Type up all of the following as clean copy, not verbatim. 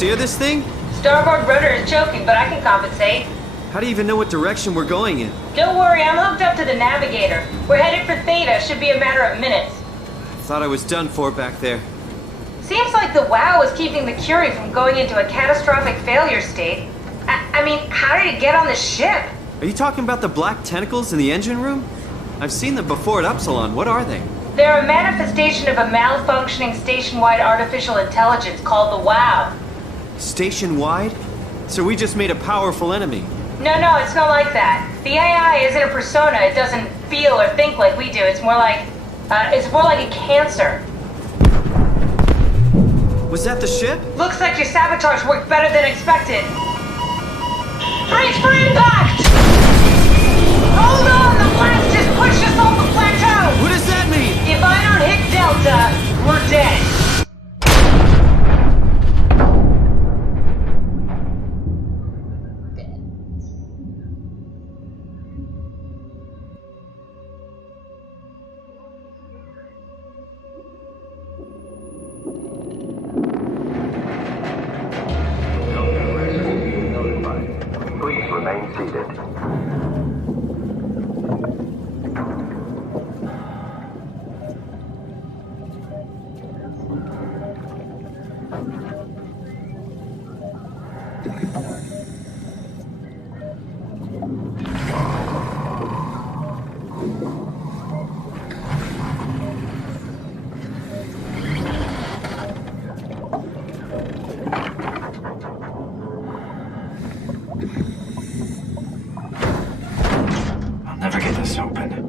steer this thing? Starboard rudder is choking, but I can compensate. How do you even know what direction we're going in? Don't worry, I'm hooked up to the navigator. We're headed for Theta. Should be a matter of minutes. I thought I was done for back there. Seems like the WOW is keeping the Curie from going into a catastrophic failure state. I mean, how did it get on the ship? Are you talking about the black tentacles in the engine room? I've seen them before at Upsilon. What are they? They're a manifestation of a malfunctioning station-wide artificial intelligence called the WOW. Station-wide? So we just made a powerful enemy. No, it's not like that. The AI isn't a persona. It doesn't feel or think like we do. It's more like a cancer. Was that the ship? Looks like your sabotage worked better than expected. Brace for impact! Hold on, the blast just pushed us off the plateau! What does that mean? If I don't hit Delta, we're dead. Please remain seated. I'll never get this open.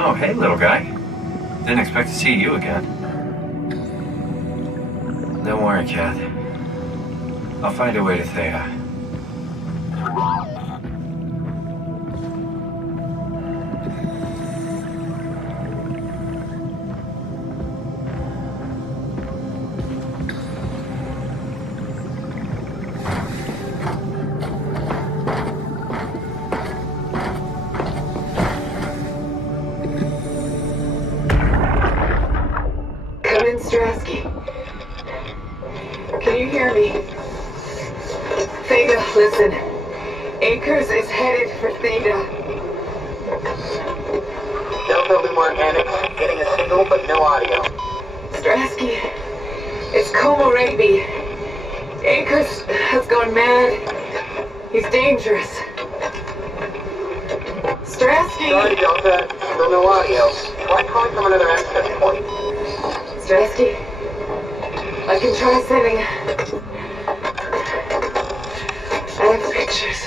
Oh, hey, little guy. Didn't expect to see you again. Don't worry, Kath. I'll find a way to Theta. Strasky. Can you hear me? Theta, listen. Akers is headed for Theta. Delta Loom Organics, getting a signal but no audio. Strasky, it's Como Raby. Akers has gone mad. He's dangerous. Strasky! Sorry, Delta. Still no audio. Try calling from another access point. Strasky, I can try sending. I have pictures.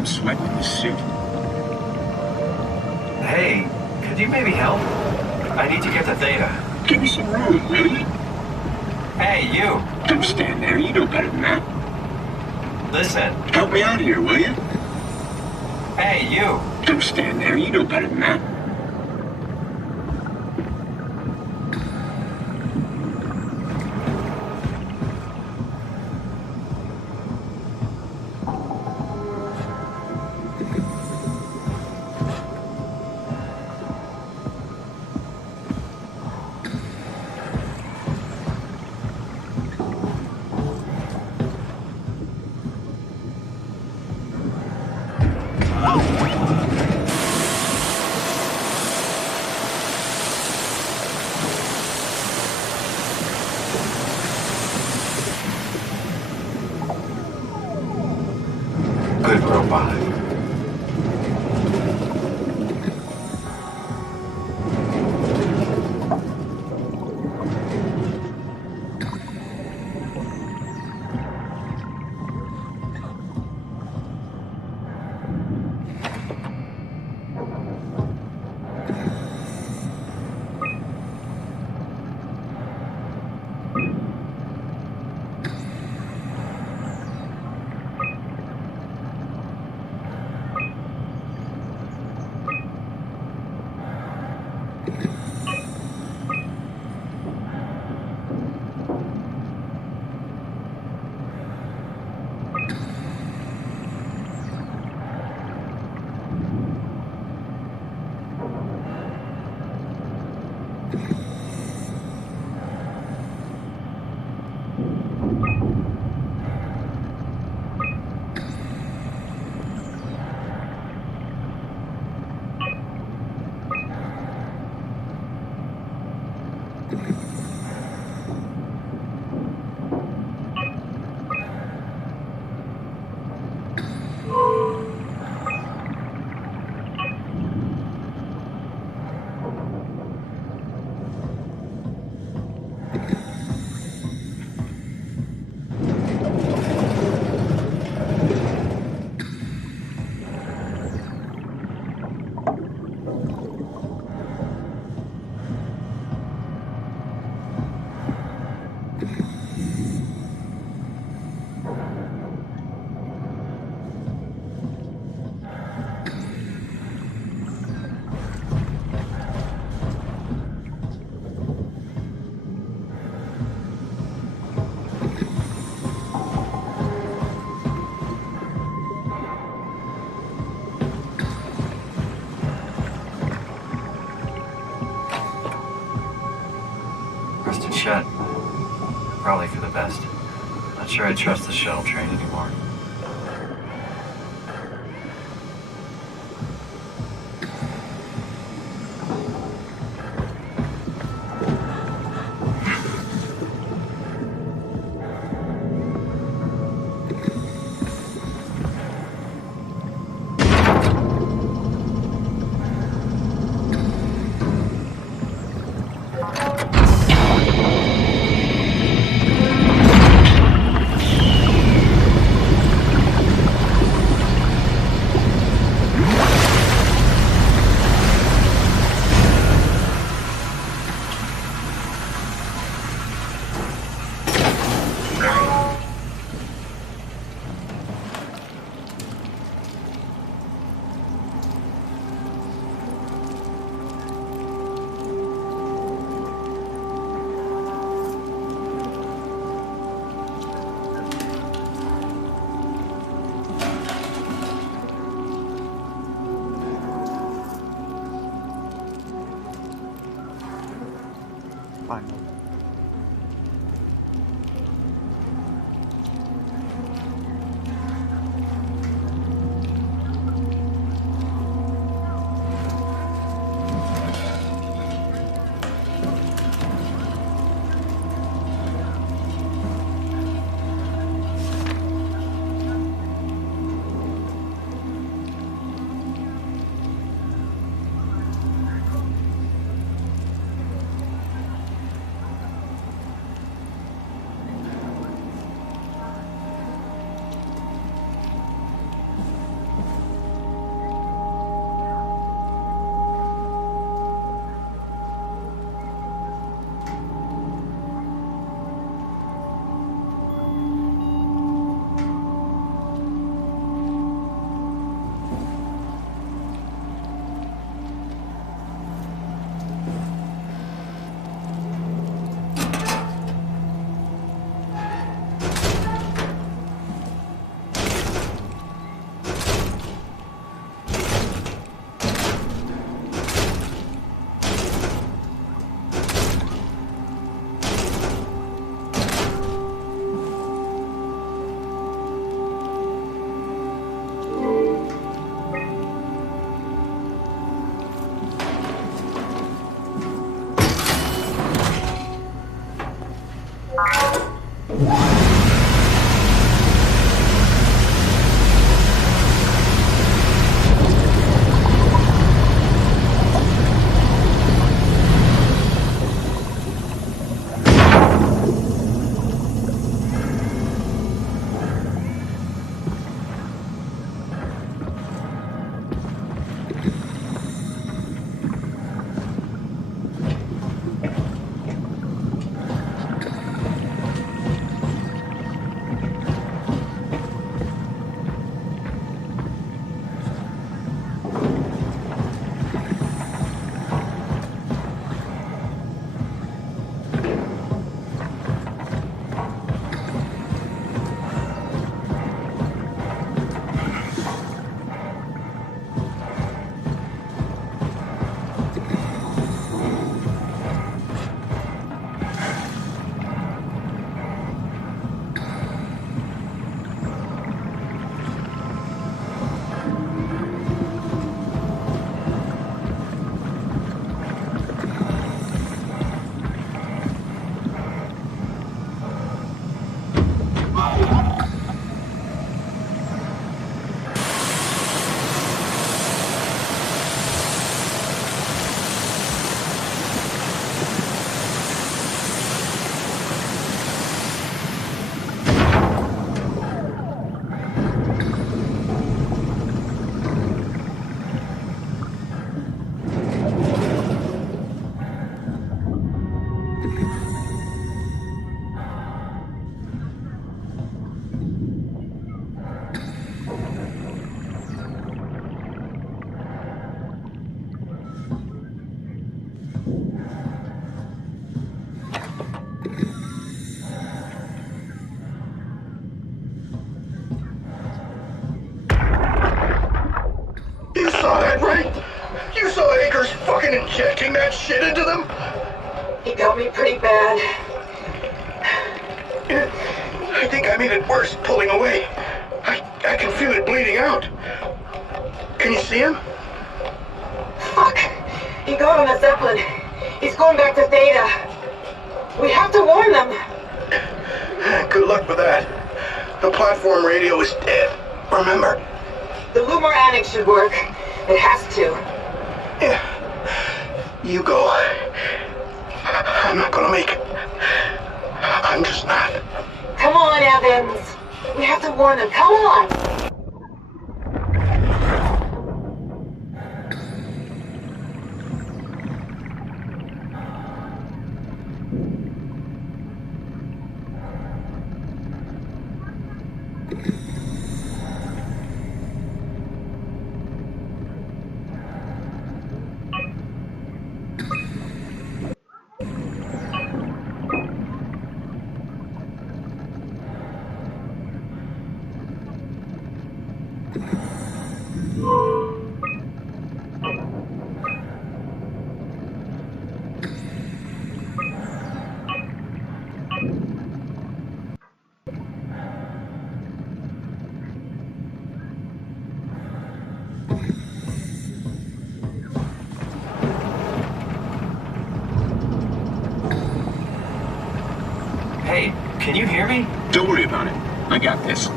I'm sweating in this suit. Hey, could you maybe help? I need to get to Theta. Give me some room, will you? Hey, you! Don't stand there. You know better than that. Listen. Help me out here, will you? Hey, you! Don't stand there. You know better than that. Good robot. Rusted shut. Probably for the best. Not sure I trust the shuttle train anymore. saw that, right? You saw Akers fucking injecting that shit into them? He got me pretty bad. I think I made it worse pulling away. I can feel it bleeding out. Can you see him? Fuck. He got on the Zeppelin. He's going back to Theta. We have to warn them. Good luck with that. The platform radio is dead. Remember? The Lumar Annex should work. It has to. Yeah. You go. I'm not gonna make it. I'm just not. Come on, Evans. We have to warn them. Come on. Hey, can you hear me? Don't worry about it. I got this.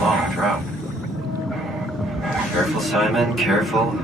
Long drop. Careful, Simon, careful.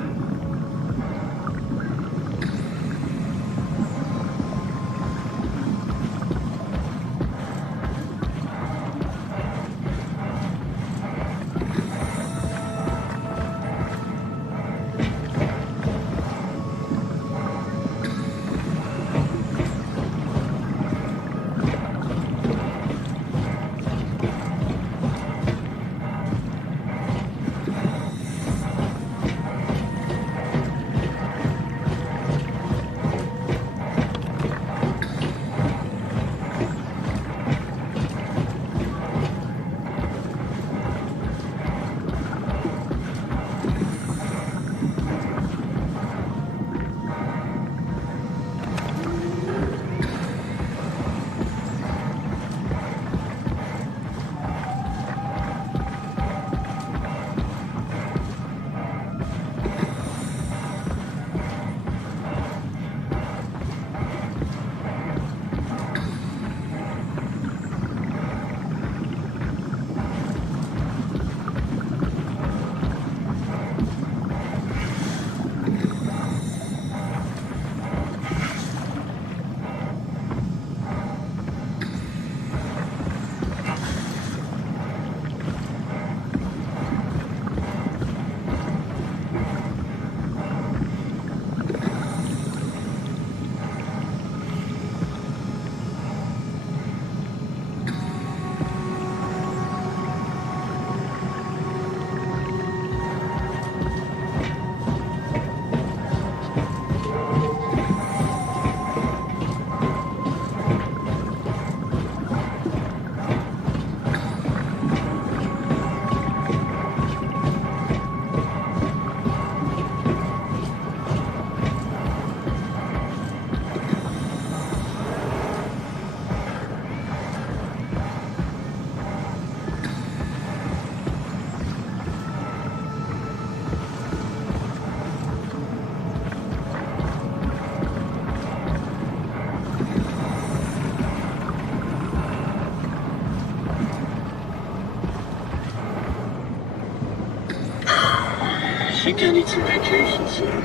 think I need some vacation soon.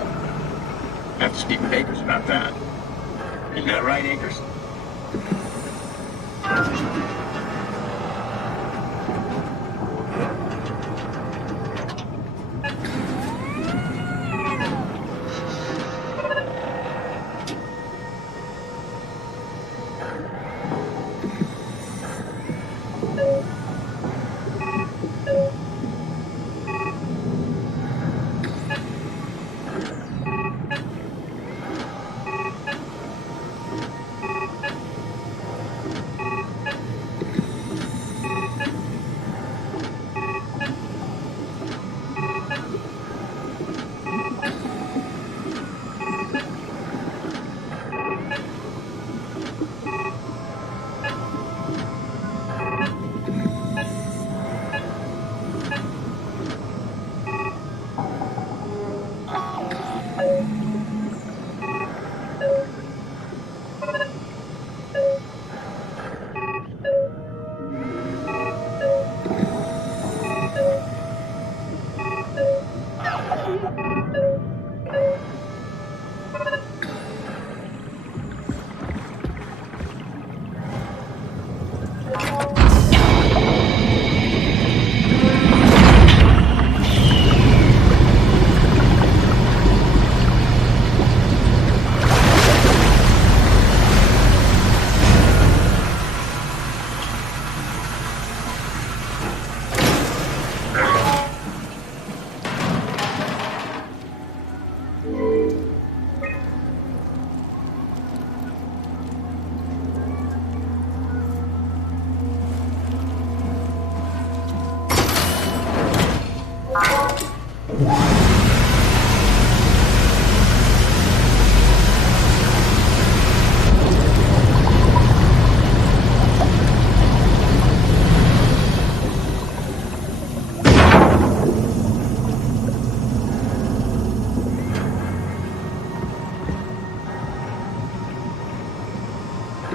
Have to speak with Akers about that. Isn't that right, Akers?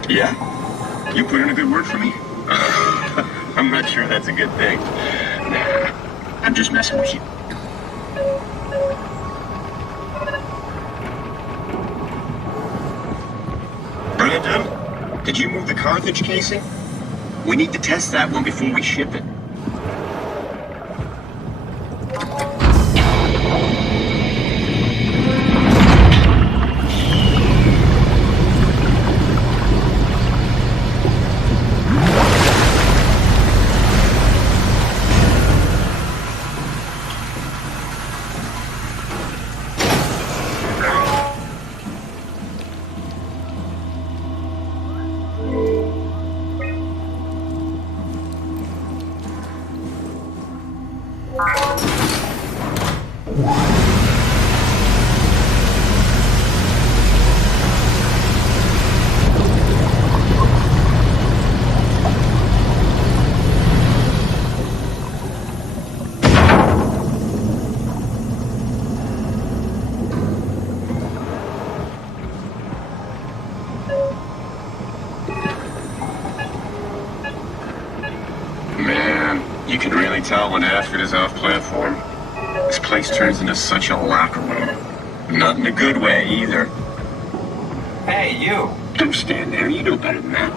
Yeah? You put in a good word for me? I'm not sure that's a good thing. Nah, I'm just messing with you. Brandon, did you move the Carthage casing? We need to test that one before we ship it. You can really tell when Ashford is off platform. This place turns into such a locker room. Not in a good way, either. Hey, you! Don't stand there. You know better than that.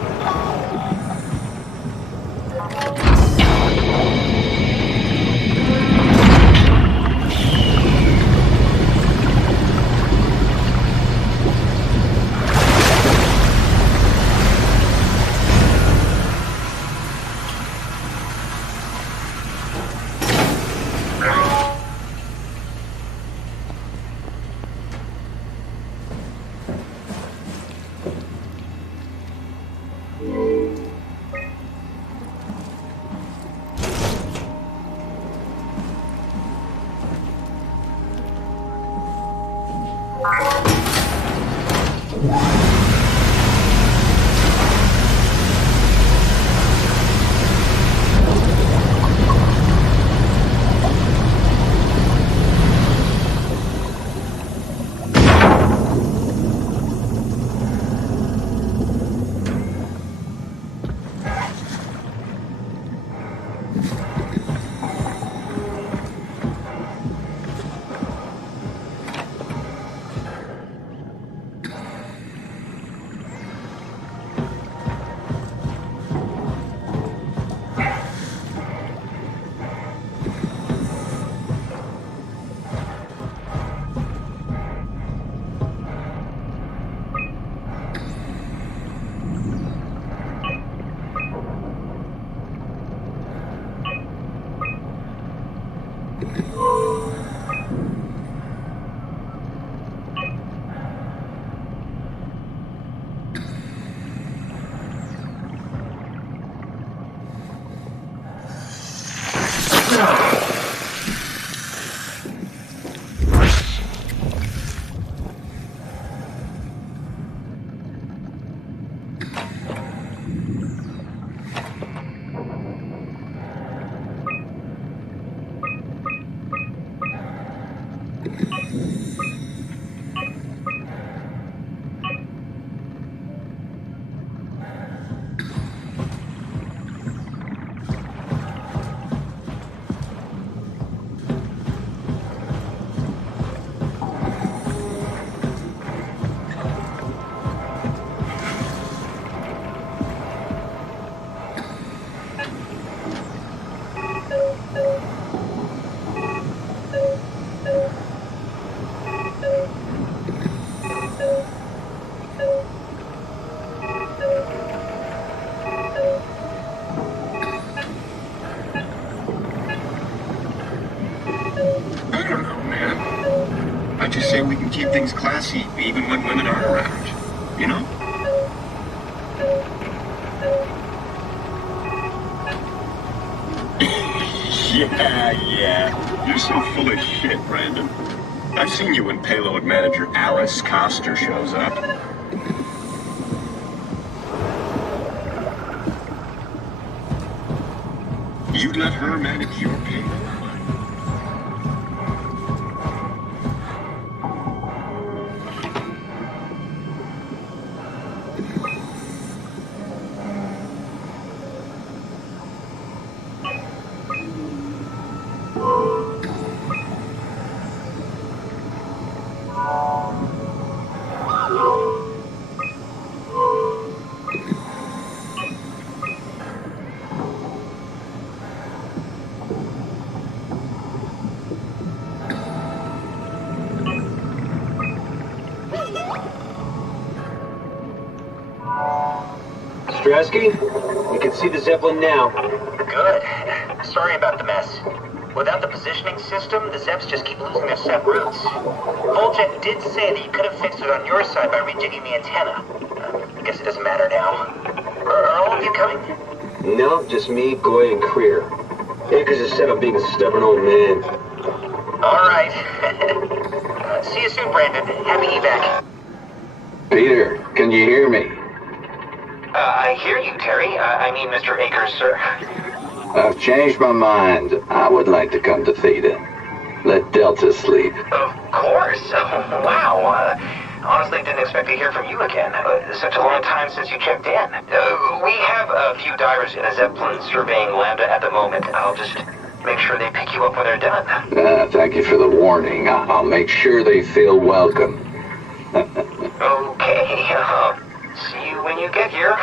I just say we can keep things classy, even when women aren't around. You know? Yeah. You're so full of shit, Brandon. I've seen you when payload manager Alice Coster shows up. You'd let her manage your payload? Strasky, you can see the Zeppelin now. Good. Sorry about the mess. Without the positioning system, the Zeps just keep losing their set routes. Voljet did say that you could have fixed it on your side by rejigging the antenna. I guess it doesn't matter now. Are all of you coming? No, just me, Goy, and Creer. Akers is set up being a stubborn old man. All right. See you soon, Brandon. Happy evac. Peter, can you hear me? I hear you, Terry. I mean, Mr. Akers, sir. I've changed my mind. I would like to come to Theta. Let Delta sleep. Of course. Wow. Honestly, didn't expect to hear from you again. Such a long time since you checked in. We have a few divers in a Zeppelin surveying Lambda at the moment. I'll just make sure they pick you up when they're done. Thank you for the warning. I'll make sure they feel welcome. Okay. See you when you get here.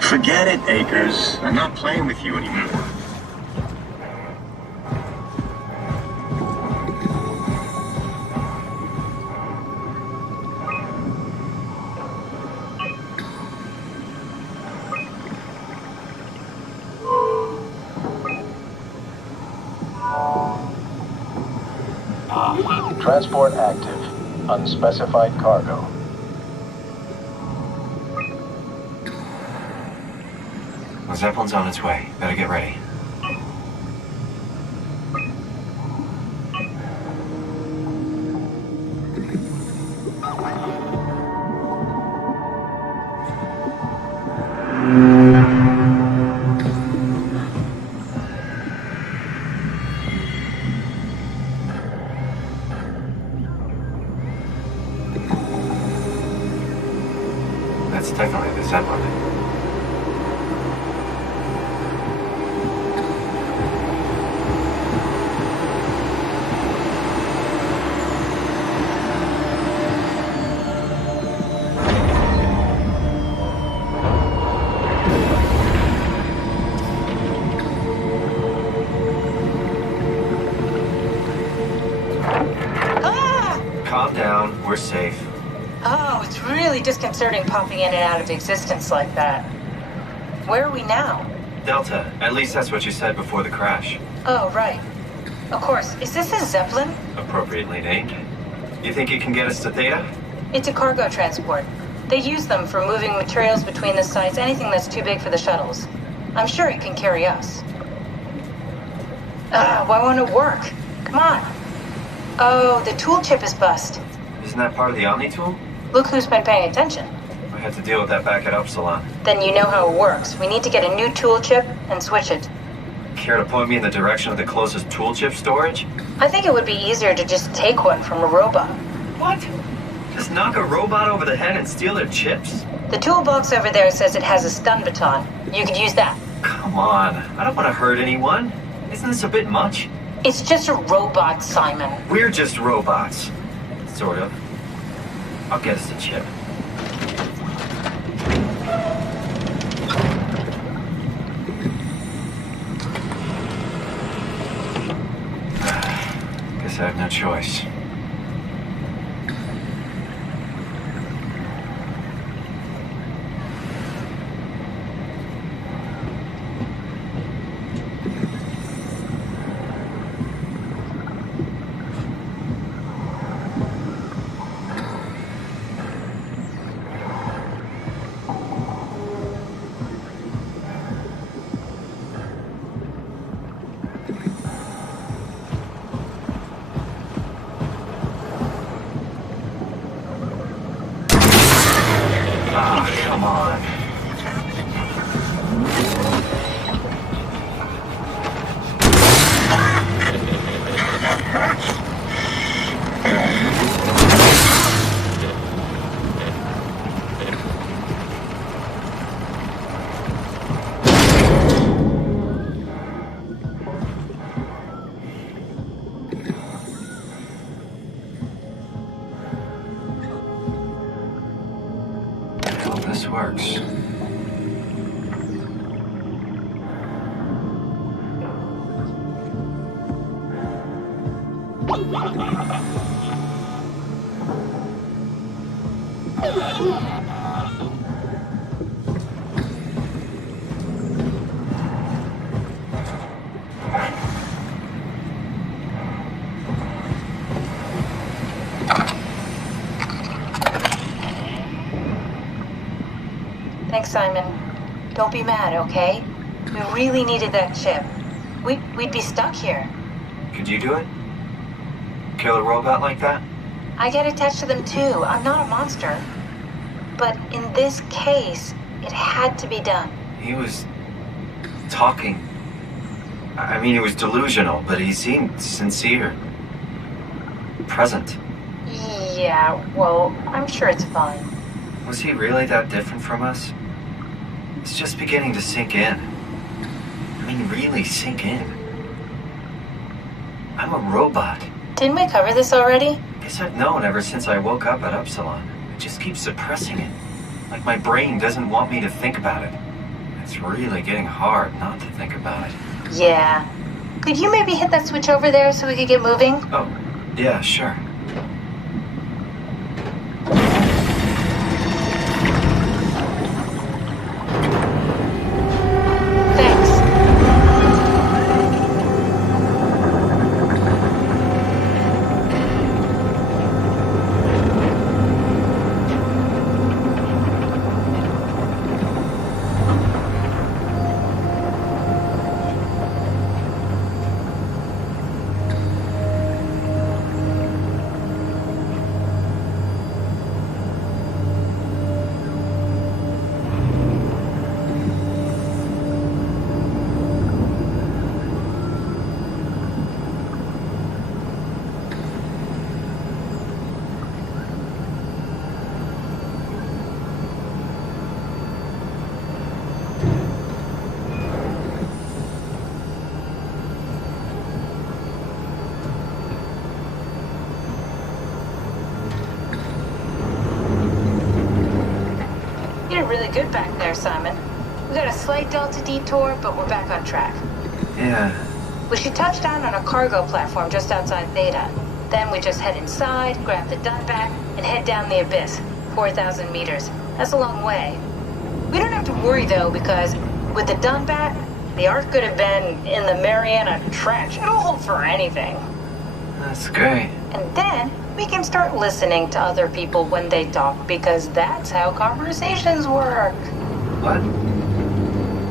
Forget it, Akers. I'm not playing with you anymore. Transport active. Unspecified cargo. The Zeppelin's on its way. Better get ready. That's definitely the Zeppelin. Calm down. We're safe. Oh, it's really disconcerting popping in and out of existence like that. Where are we now? Delta. At least that's what you said before the crash. Oh, right. Of course. Is this a Zeppelin? Appropriately named. You think it can get us to Theta? It's a cargo transport. They use them for moving materials between the sites, anything that's too big for the shuttles. I'm sure it can carry us. Why won't it work? Come on. Oh, the tool chip is bust. Isn't that part of the Omni tool? Look who's been paying attention. I had to deal with that back at Upsilon. Then you know how it works. We need to get a new tool chip and switch it. Care to point me in the direction of the closest tool chip storage? I think it would be easier to just take one from a robot. What? Just knock a robot over the head and steal their chips? The toolbox over there says it has a stun baton. You could use that. Come on. I don't want to hurt anyone. Isn't this a bit much? It's just a robot, Simon. We're just robots. Sort of. I'll get us the chip. Guess I have no choice. Come on. I hope this works. Thanks, Simon. Don't be mad, okay? We really needed that chip. We'd be stuck here. Could you do it? Kill a robot like that? I get attached to them too. I'm not a monster. But in this case, it had to be done. He was talking. I mean, he was delusional, but he seemed sincere. Present. Yeah, well, I'm sure it's fine. Was he really that different from us? It's just beginning to sink in. I mean, really sink in. I'm a robot. Didn't we cover this already? Guess I've known ever since I woke up at Upsilon. I just keep suppressing it. Like my brain doesn't want me to think about it. It's really getting hard not to think about it. Yeah. Could you maybe hit that switch over there so we could get moving? Oh, yeah, sure. Really good back there, Simon. We got a slight delta detour, but we're back on track. Yeah. We should touch down on a cargo platform just outside Theta. Then we just head inside, grab the Dunbat, and head down the abyss. 4,000 meters. That's a long way. We don't have to worry, though, because with the Dunbat, the Ark could have been in the Mariana Trench. It'll hold for anything. That's great. And then we can start listening to other people when they talk, because that's how conversations work. What?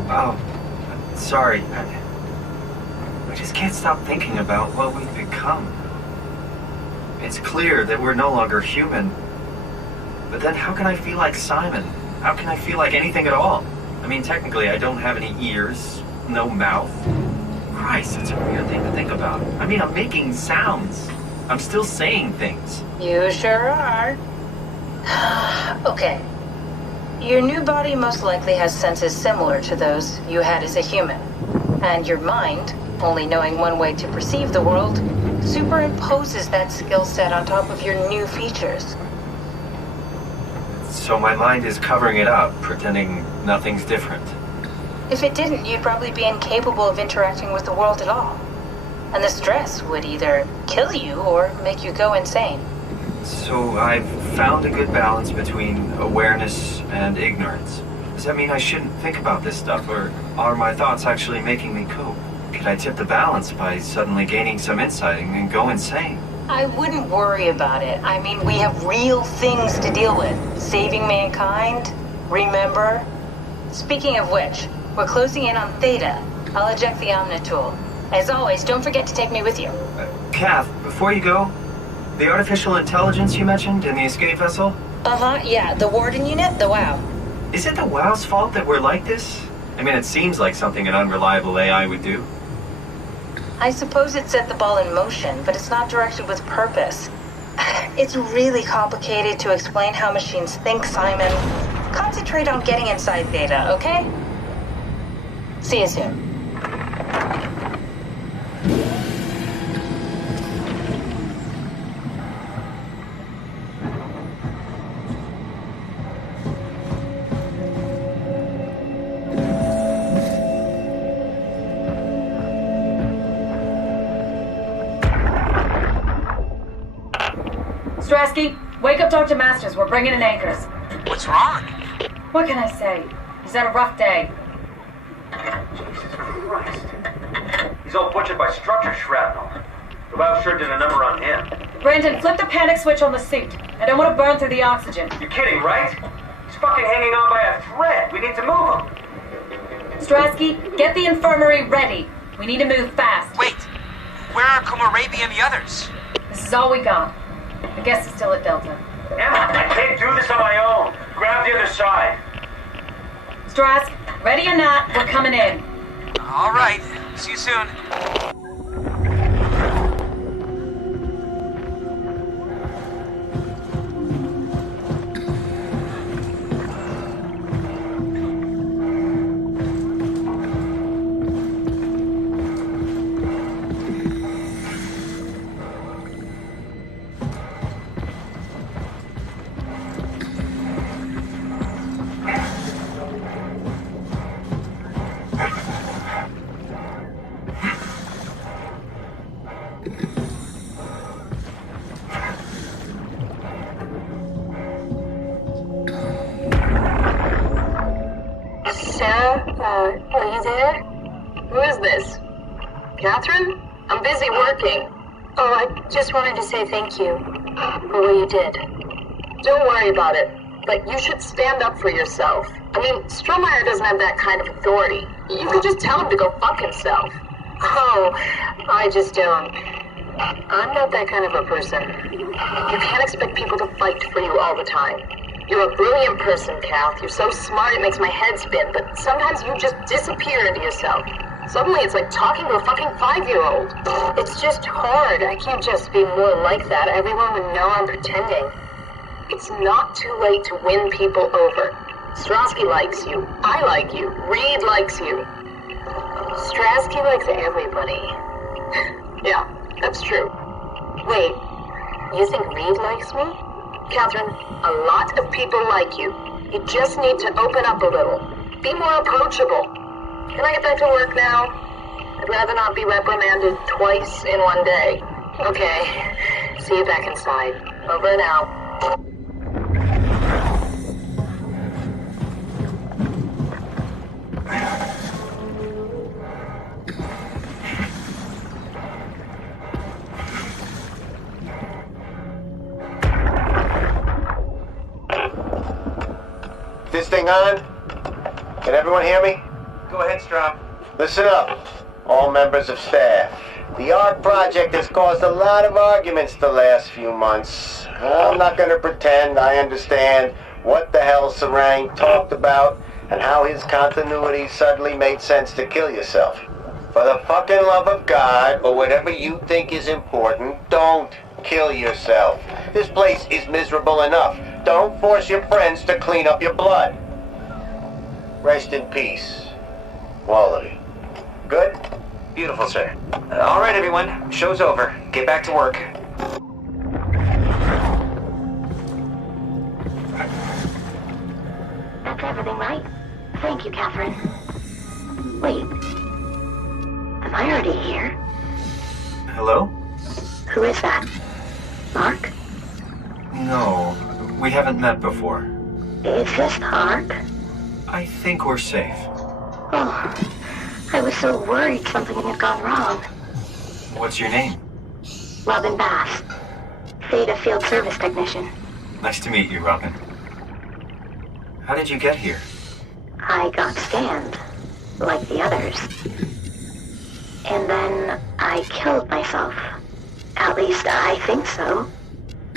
Oh, sorry. I just can't stop thinking about what we've become. It's clear that we're no longer human. But then how can I feel like Simon? How can I feel like anything at all? I mean, technically, I don't have any ears, no mouth. Christ, it's a weird thing to think about. I mean, I'm making sounds. I'm still saying things. You sure are. Okay. Your new body most likely has senses similar to those you had as a human. And your mind, only knowing one way to perceive the world, superimposes that skill set on top of your new features. So my mind is covering it up, pretending nothing's different. If it didn't, you'd probably be incapable of interacting with the world at all. And the stress would either kill you or make you go insane. So I've found a good balance between awareness and ignorance. Does that mean I shouldn't think about this stuff, or are my thoughts actually making me cope? Could I tip the balance by suddenly gaining some insight and go insane? I wouldn't worry about it. I mean, we have real things to deal with. Saving mankind, remember? Speaking of which, we're closing in on Theta. I'll eject the Omnitool. As always, don't forget to take me with you. Kath, before you go, the artificial intelligence you mentioned in the escape vessel? Yeah, the Warden unit, the WOW. Is it the WOW's fault that we're like this? I mean, it seems like something an unreliable AI would do. I suppose it set the ball in motion, but it's not directed with purpose. It's really complicated to explain how machines think, Simon. Concentrate on getting inside Theta, okay? See you soon. Strasky, wake up Dr. Masters. We're bringing in anchors. What's wrong? What can I say? He's had a rough day. Jesus Christ. He's all butchered by structure shrapnel. The WOW sure did a number on him. Brandon, flip the panic switch on the suit. I don't want to burn through the oxygen. You're kidding, right? He's fucking hanging on by a thread. We need to move him. Strasky, get the infirmary ready. We need to move fast. Wait. Where are Komorabi and the others? This is all we got. I guess he's still at Delta. Emma, I can't do this on my own. Grab the other side. Strask, ready or not, we're coming in. All right. See you soon. Are you there? Who is this? Catherine? I'm busy working. Oh, I just wanted to say thank you for what you did. Don't worry about it, but you should stand up for yourself. I mean, Strohmeyer doesn't have that kind of authority. You could just tell him to go fuck himself. Oh, I just don't. I'm not that kind of a person. You can't expect people to fight for you all the time. You're a brilliant person, Kath. You're so smart it makes my head spin, but sometimes you just disappear into yourself. Suddenly it's like talking to a fucking 5-year-old. It's just hard. I can't just be more like that. Everyone would know I'm pretending. It's not too late to win people over. Strasky likes you. I like you. Reed likes you. Strasky likes everybody. Yeah, that's true. Wait, you think Reed likes me? Catherine, a lot of people like you. You just need to open up a little. Be more approachable. Can I get back to work now? I'd rather not be reprimanded twice in one day. Okay. See you back inside. Over and out. This thing on? Can everyone hear me? Go ahead, Strom. Listen up, all members of staff. The ARC project has caused a lot of arguments the last few months. I'm not going to pretend I understand what the hell Sarang talked about and how his continuity suddenly made sense to kill yourself. For the fucking love of God, or whatever you think is important, don't kill yourself. This place is miserable enough. Don't force your friends to clean up your blood. Rest in peace, all of you. Good? Beautiful, sir. All right, everyone. Show's over. Get back to work. That's everything, right? Thank you, Catherine. Wait. Am I already here? Hello? Who is that? Mark? No, we haven't met before. Is this the Ark? I think we're safe. Oh, I was so worried something had gone wrong. What's your name? Robin Bass. Theta Field Service Technician. Nice to meet you, Robin. How did you get here? I got scanned, like the others. And then I killed myself. At least I think so.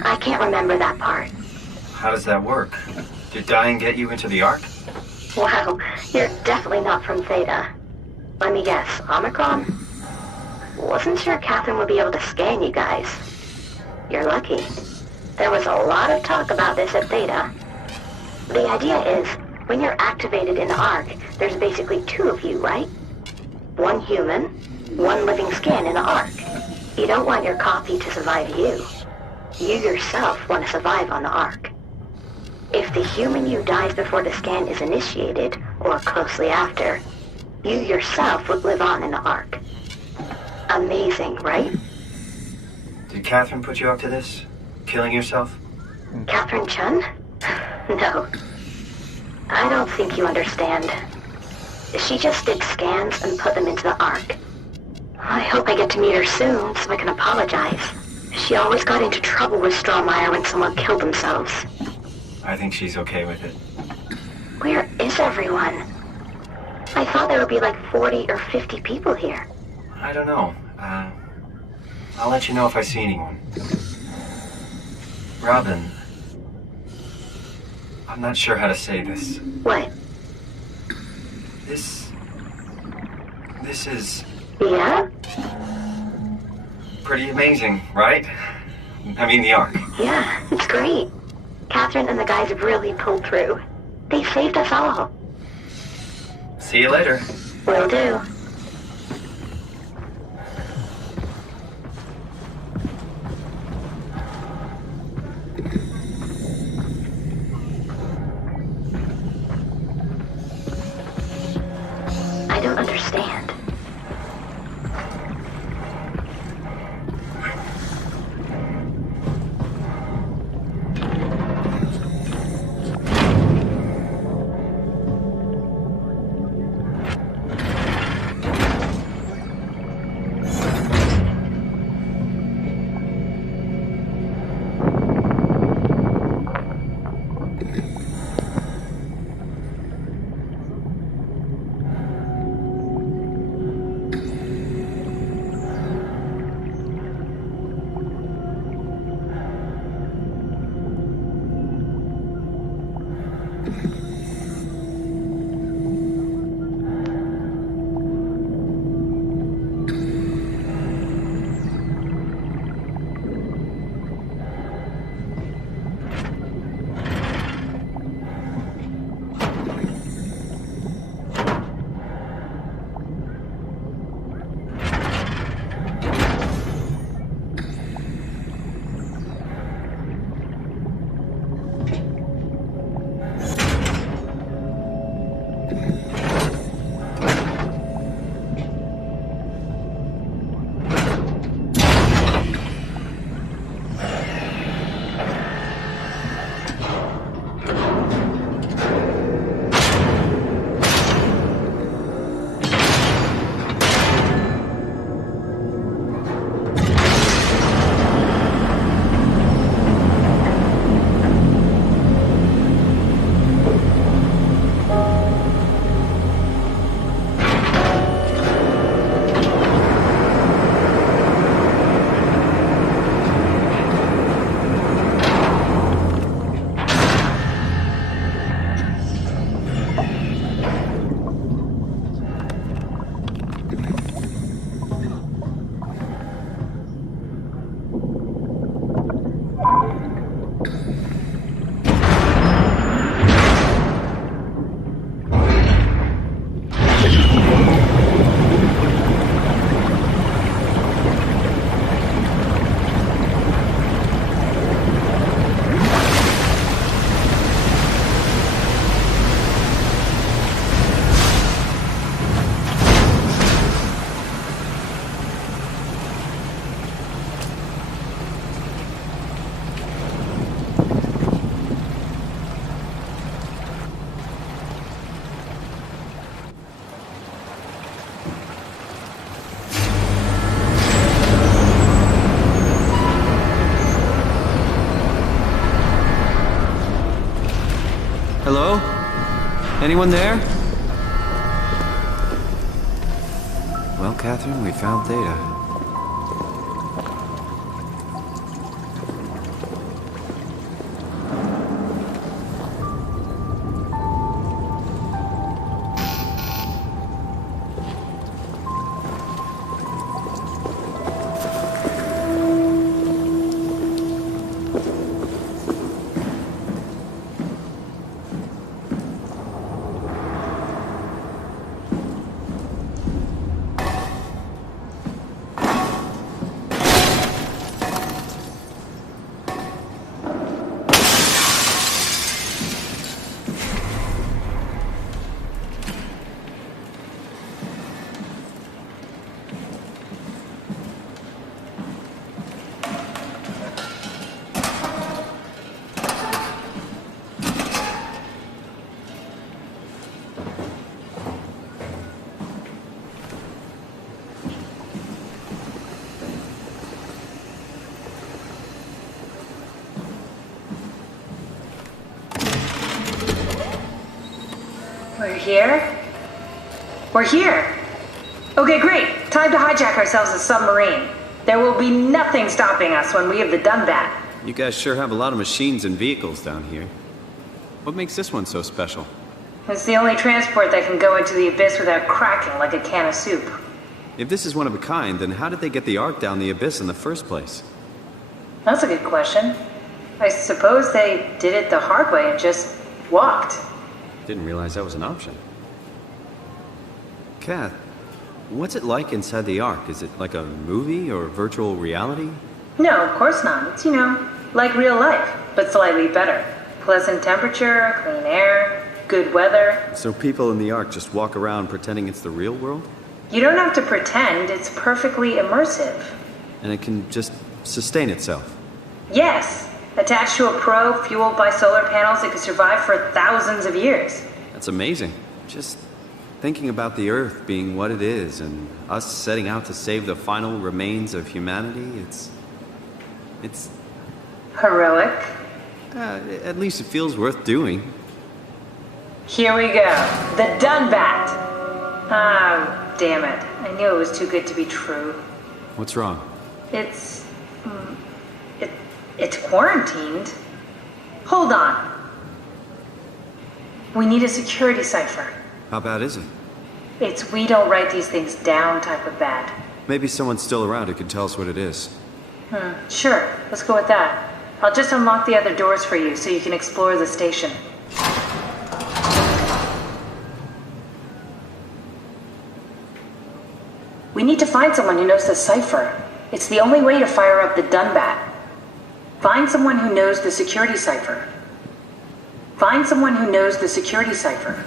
I can't remember that part. How does that work? Did dying get you into the Ark? Wow, you're definitely not from Theta. Let me guess, Omicron? Wasn't sure Catherine would be able to scan you guys. You're lucky. There was a lot of talk about this at Theta. The idea is, when you're activated in the Ark, there's basically two of you, right? One human, one living skin in the Ark. You don't want your copy to survive you. You yourself want to survive on the Ark. If the human you dies before the scan is initiated, or closely after, you yourself would live on in the Ark. Amazing, right? Did Catherine put you up to this? Killing yourself? Catherine Chun? No. I don't think you understand. She just did scans and put them into the Ark. I hope I get to meet her soon so I can apologize. She always got into trouble with Strohmeyer when someone killed themselves. I think she's okay with it. Where is everyone? I thought there would be like 40 or 50 people here. I don't know. I'll let you know if I see anyone. Robin, I'm not sure how to say this. What? This is... Yeah? pretty amazing, right? I mean, the Ark. Yeah, it's great. Catherine and the guys really pulled through. They saved us all. See you later. Will do. I don't understand. Hello? Anyone there? Well, Catherine, we found Theta. We're here? We're here! Okay, great. Time to hijack ourselves a submarine. There will be nothing stopping us when we have the Dunbat. You guys sure have a lot of machines and vehicles down here. What makes this one so special? It's the only transport that can go into the abyss without cracking like a can of soup. If this is one of a kind, then how did they get the Ark down the abyss in the first place? That's a good question. I suppose they did it the hard way and just walked. Didn't realize that was an option. Kath, what's it like inside the Ark? Is it like a movie or virtual reality? No, of course not. It's, like real life, but slightly better. Pleasant temperature, clean air, good weather. So people in the Ark just walk around pretending it's the real world? You don't have to pretend, it's perfectly immersive. And it can just sustain itself? Yes. Attached to a probe fueled by solar panels, it could survive for thousands of years. That's amazing. Just thinking about the Earth being what it is and us setting out to save the final remains of humanity, it's... Heroic? At least it feels worth doing. Here we go. The Dunbat! Ah, damn it. I knew it was too good to be true. What's wrong? It's quarantined. Hold on. We need a security cipher. How bad is it? It's we don't write these things down type of bad. Maybe someone's still around who can tell us what it is. Sure. Let's go with that. I'll just unlock the other doors for you so you can explore the station. We need to find someone who knows the cipher. It's the only way to fire up the Dunbat. Find someone who knows the security cipher. Find someone who knows the security cipher.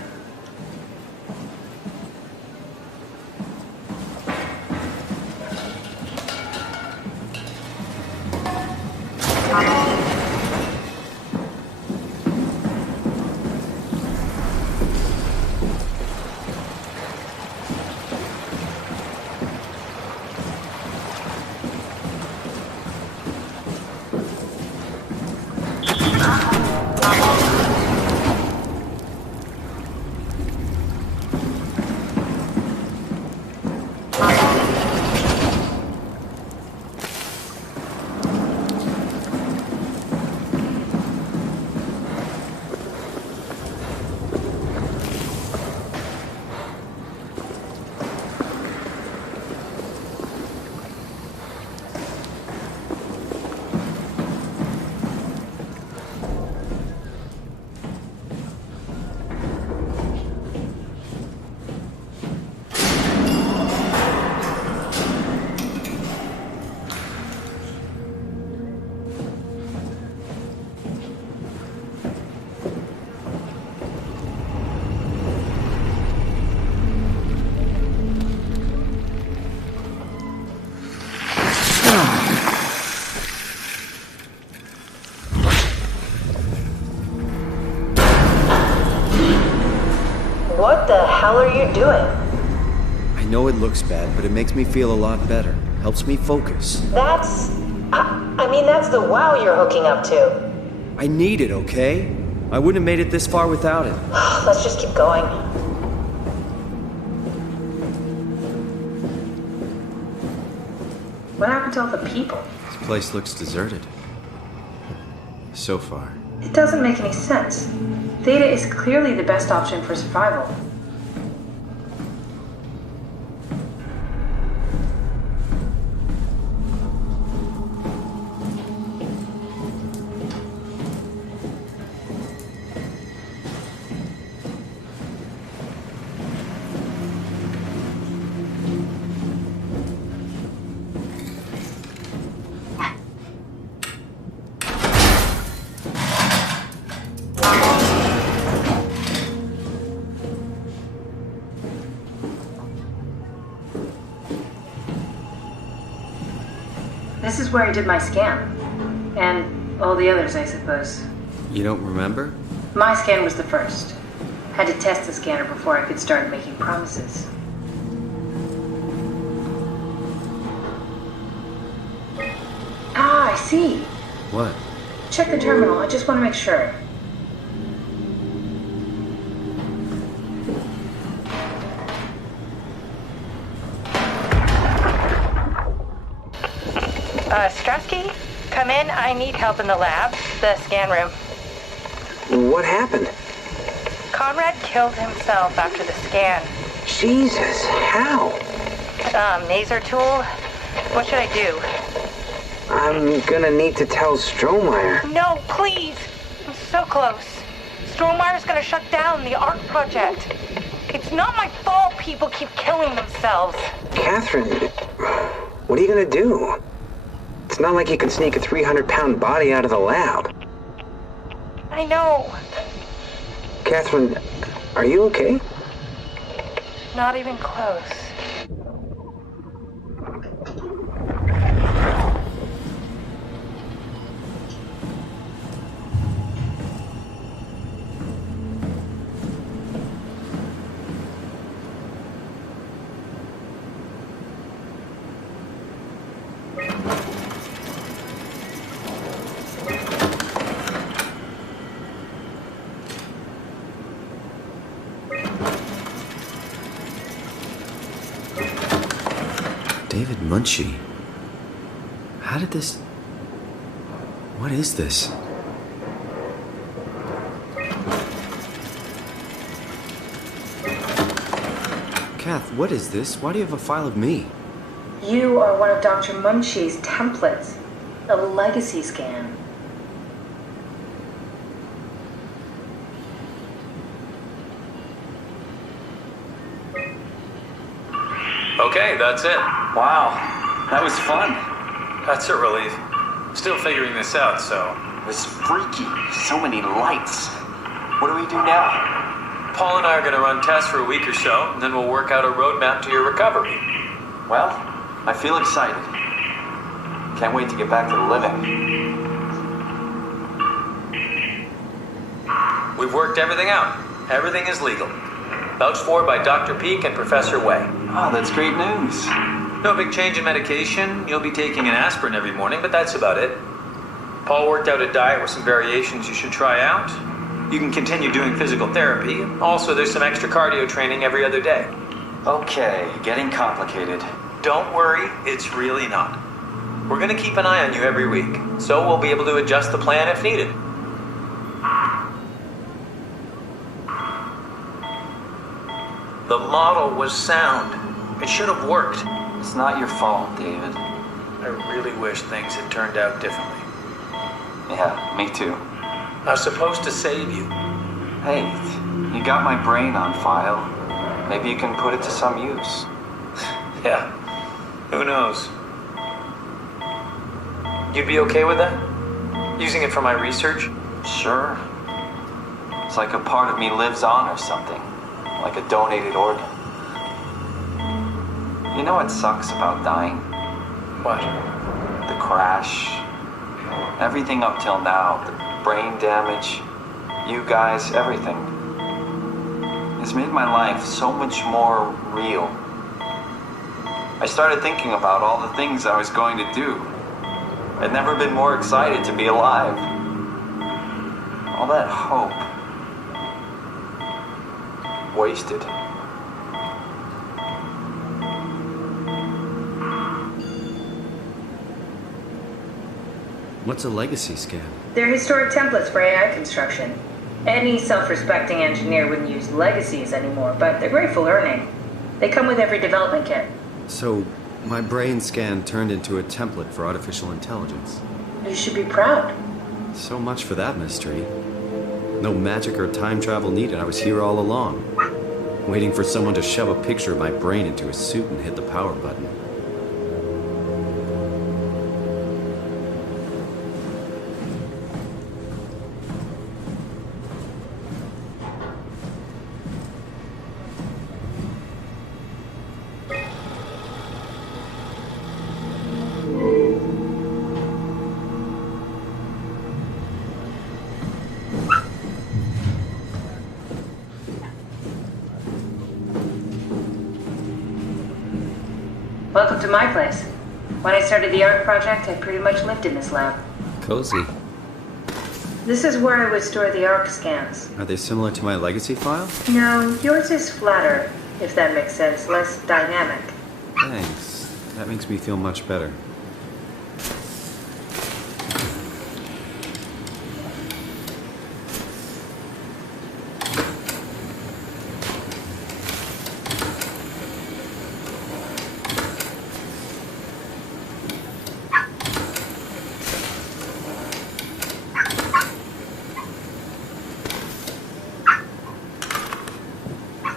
What the hell are you doing? I know it looks bad, but it makes me feel a lot better. Helps me focus. That's the wow you're hooking up to. I need it, okay? I wouldn't have made it this far without it. Let's just keep going. What happened to all the people? This place looks deserted. So far. It doesn't make any sense. Theta is clearly the best option for survival. This is where I did my scan. And all the others, I suppose. You don't remember? My scan was the first. Had to test the scanner before I could start making promises. Ah, I see. What? Check the terminal. I just want to make sure. Strasky, come in. I need help in the lab, the scan room. What happened? Conrad killed himself after the scan. Jesus, how? Maser tool. What should I do? I'm gonna need to tell Strohmeyer. No, please. I'm so close. Strohmeyer's gonna shut down the ARC project. It's not my fault people keep killing themselves. Catherine, what are you gonna do? It's not like you can sneak a 300-pound body out of the lab. I know. Catherine, are you okay? Not even close. David Munchie. How did this... What is this? Kath, what is this? Why do you have a file of me? You are one of Dr. Munchie's templates. A legacy scan. Okay, that's it. Wow, that was fun. That's a relief. Still figuring this out, so... It was freaky. So many lights. What do we do now? Paul and I are going to run tests for a week or so, and then we'll work out a roadmap to your recovery. Well, I feel excited. Can't wait to get back to the living. We've worked everything out. Everything is legal. Vouched for by Dr. Peak and Professor Way. Oh, that's great news. No big change in medication. You'll be taking an aspirin every morning, but that's about it. Paul worked out a diet with some variations you should try out. You can continue doing physical therapy. Also, there's some extra cardio training every other day. Okay, getting complicated. Don't worry, it's really not. We're going to keep an eye on you every week, so we'll be able to adjust the plan if needed. The model was sound. It should have worked. It's not your fault, David. I really wish things had turned out differently. Yeah, me too. I was supposed to save you. Hey, you got my brain on file. Maybe you can put it to some use. Yeah, who knows? You'd be okay with that? Using it for my research? Sure. It's like a part of me lives on or something. Like a donated organ. You know what sucks about dying? What? The crash. Everything up till now. The brain damage. You guys, everything. It's made my life so much more real. I started thinking about all the things I was going to do. I'd never been more excited to be alive. All that hope. Wasted. What's a legacy scan? They're historic templates for AI construction. Any self-respecting engineer wouldn't use legacies anymore, but they're great for learning. They come with every development kit. So, my brain scan turned into a template for artificial intelligence. You should be proud. So much for that mystery. No magic or time travel needed. I was here all along, waiting for someone to shove a picture of my brain into a suit and hit the power button. Welcome to my place. When I started the art project, I pretty much lived in this lab. Cozy. This is where I would store the ARC scans. Are they similar to my legacy file? No, yours is flatter, if that makes sense, less dynamic. Thanks. That makes me feel much better.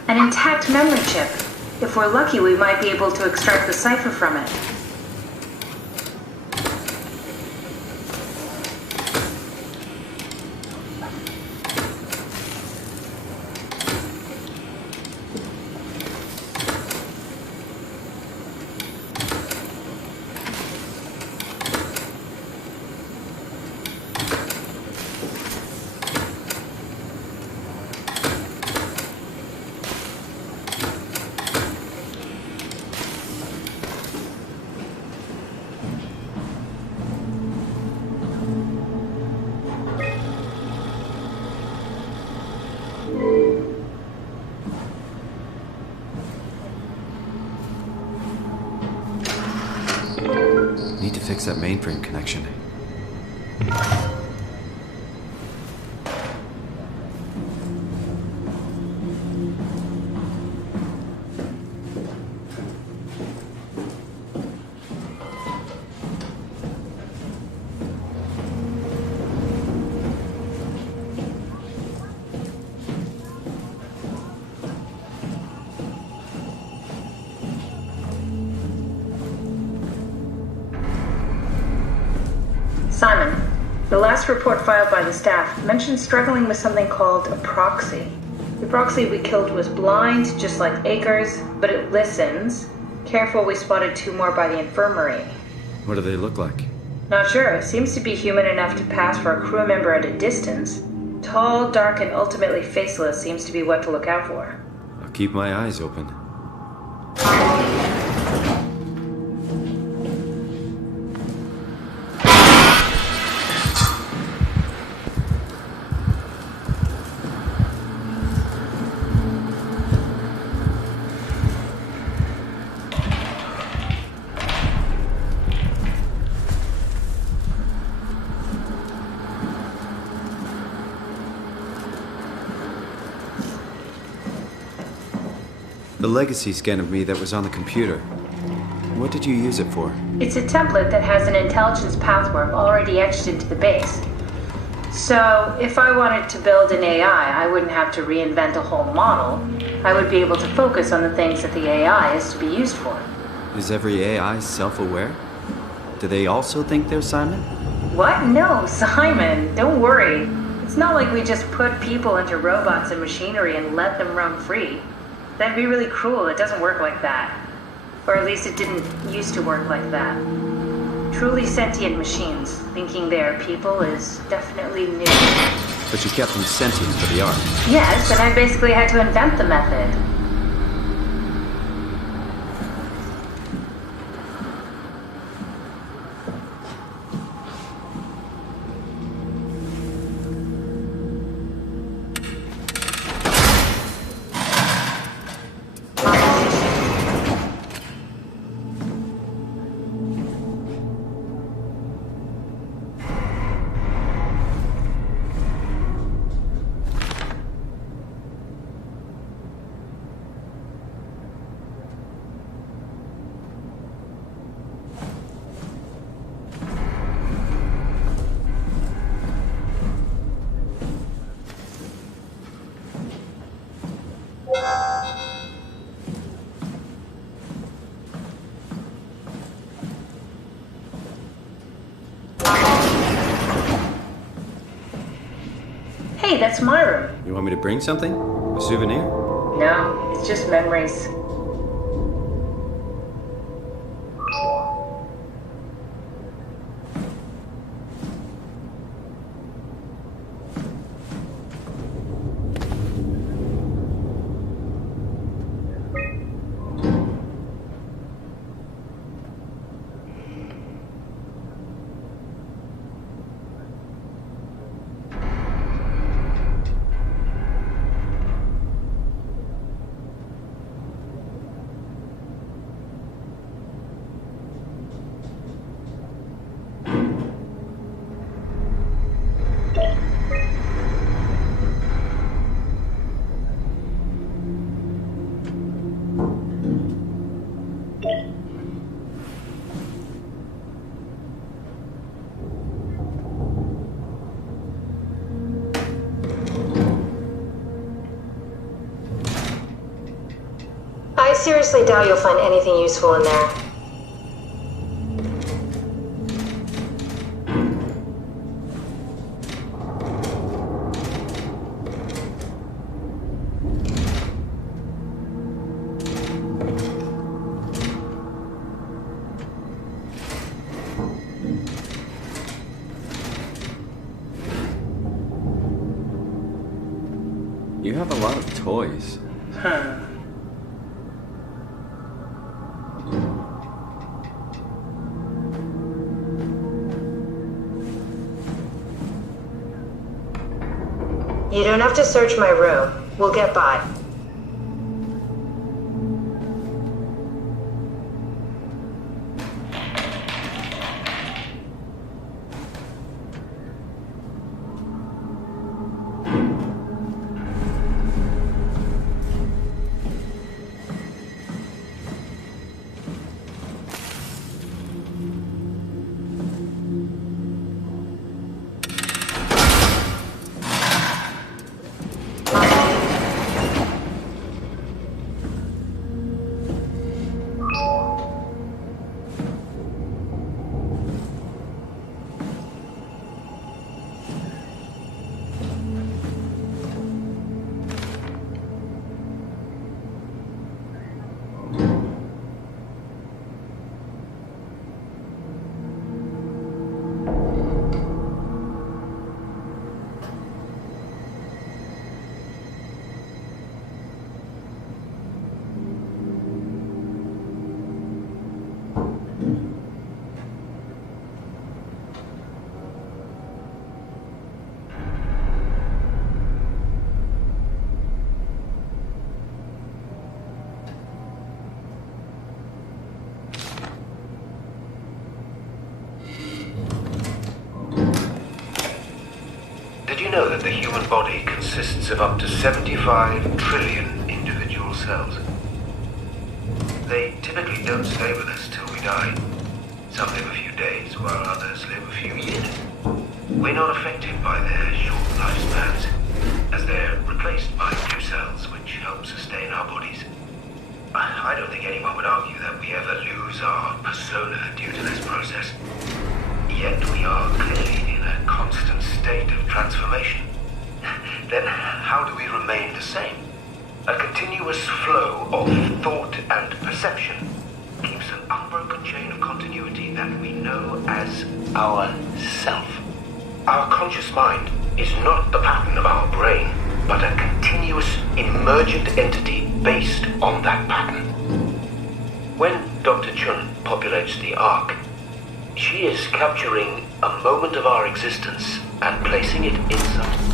An intact memory chip. If we're lucky, we might be able to extract the cipher from it. Need to fix that mainframe connection. Simon, the last report filed by the staff mentioned struggling with something called a proxy. The proxy we killed was blind, just like Akers, but it listens. Careful, we spotted 2 more by the infirmary. What do they look like? Not sure. Seems to be human enough to pass for a crew member at a distance. Tall, dark, and ultimately faceless seems to be what to look out for. I'll keep my eyes open. The legacy scan of me that was on the computer. What did you use it for? It's a template that has an intelligence pathwork already etched into the base. So, if I wanted to build an AI, I wouldn't have to reinvent a whole model. I would be able to focus on the things that the AI is to be used for. Is every AI self-aware? Do they also think they're Simon? What? No, Simon, don't worry. It's not like we just put people into robots and machinery and let them roam free. That'd be really cruel. It doesn't work like that. Or at least it didn't used to work like that. Truly sentient machines, thinking they're people is definitely new. But you kept them sentient for the art. Yes, and I basically had to invent the method. That's my room. You want me to bring something? A souvenir? No, it's just memories. I seriously doubt you'll find anything useful in there. You have a lot of toys. Huh. You don't have to search my room. We'll get by. Did you know that the human body consists of up to 75 trillion individual cells? They typically don't stay with us till we die. Some live a few days, while others live a few years. We're not affected by their short lifespans, as they're replaced by new cells which help sustain our bodies. I don't think anyone would argue that we ever lose our persona due to this process. Yet we are clearly in a constant state of transformation. Then how do we remain the same? A continuous flow of thought and perception keeps an unbroken chain of continuity that we know as our self. Our conscious mind is not the pattern of our brain, but a continuous emergent entity based on that pattern. When Dr. Chun populates the Ark, she is capturing a moment of our existence and placing it in something.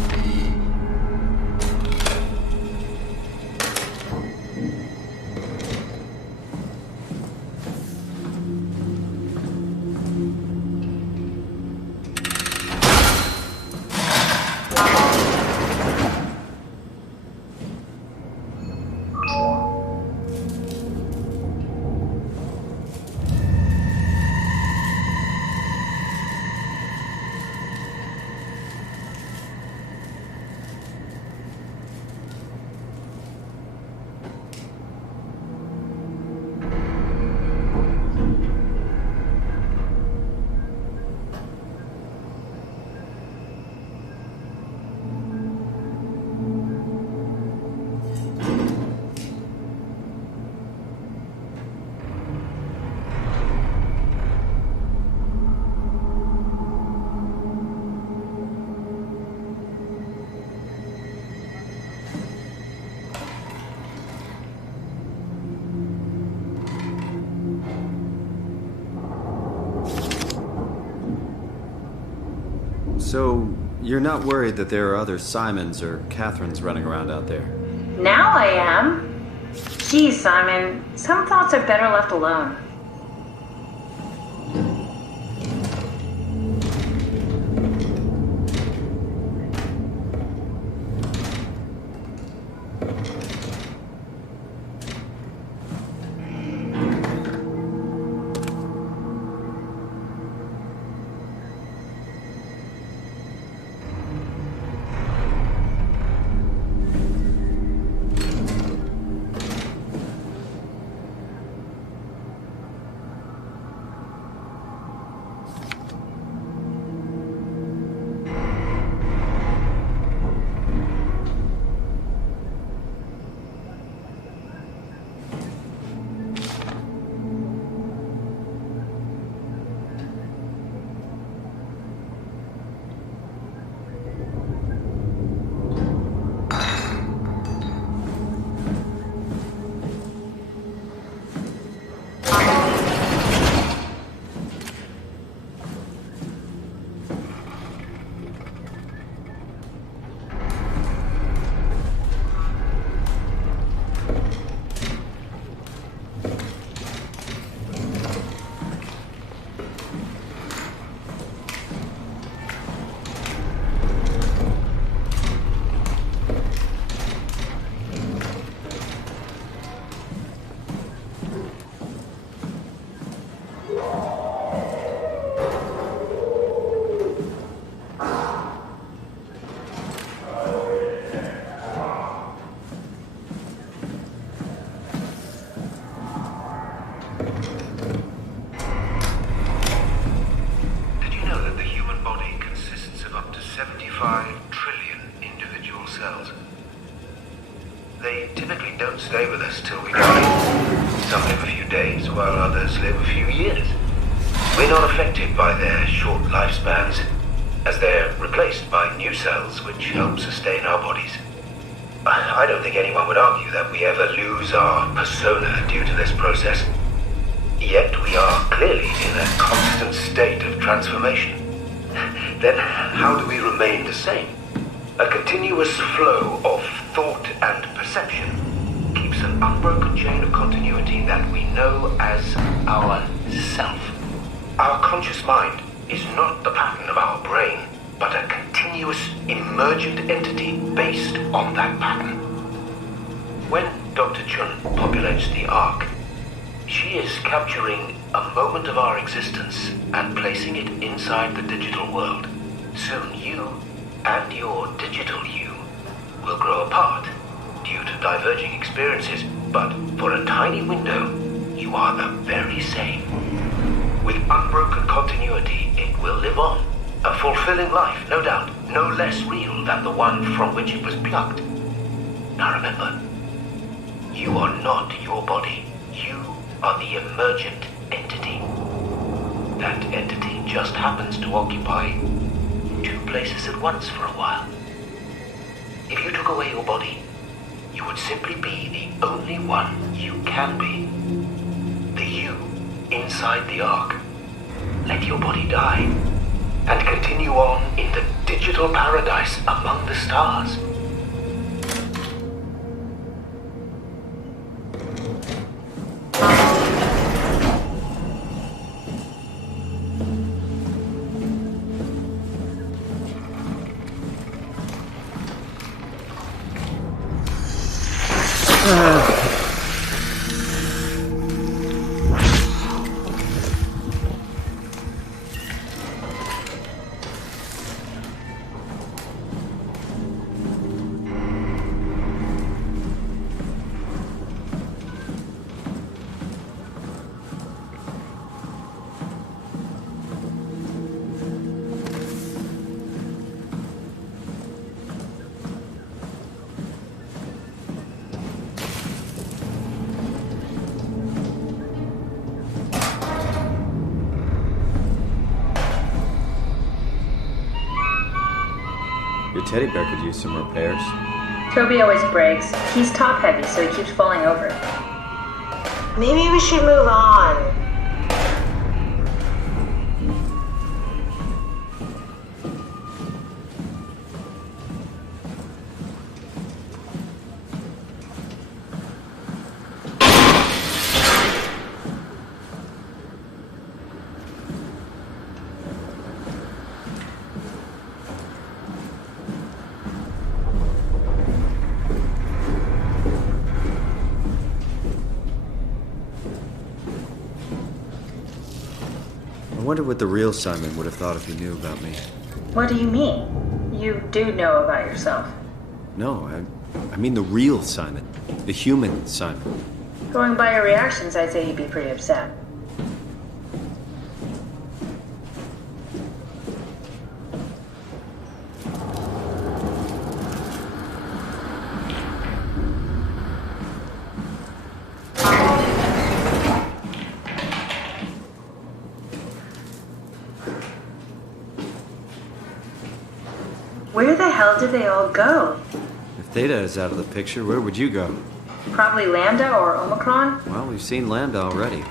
So, you're not worried that there are other Simons or Catherines running around out there? Now I am. Geez, Simon, some thoughts are better left alone. Did you know that the human body consists of up to 75 trillion individual cells? They typically don't stay with us till we die. Some live a few days, while others live a few years. We're not affected by their short lifespans, as they're replaced by new cells which help sustain our bodies. I don't think anyone would argue that we ever lose our persona due to this process. Yet we are clearly in a constant state of transformation. Then how do we remain the same? A continuous flow of thought and perception keeps an unbroken chain of continuity that we know as our self. Our conscious mind is not the pattern of our brain, but a continuous emergent entity based on that pattern. When Dr. Chun populates the Ark, she is capturing a moment of our existence and placing it inside the digital world. Soon you and your digital you will grow apart due to diverging experiences, but for a tiny window, you are the very same. With unbroken continuity, it will live on. A fulfilling life, no doubt, no less real than the one from which it was plucked. Now remember, you are not your body. You are the emergent entity. That entity just happens to occupy two places at once for a while. If you took away your body, you would simply be the only one you can be. The you inside the Ark. Let your body die and continue on in the digital paradise among the stars. Your teddy bear could use some repairs. Toby always breaks. He's top heavy, so he keeps falling over. Maybe we should move on. wonder what the real Simon would have thought if he knew about me. What do you mean? You do know about yourself. No, I mean the real Simon. The human Simon. Going by your reactions, I'd say you'd be pretty upset. Where the hell did they all go? If Theta is out of the picture, where would you go? Probably Lambda or Omicron? Well, we've seen Lambda already.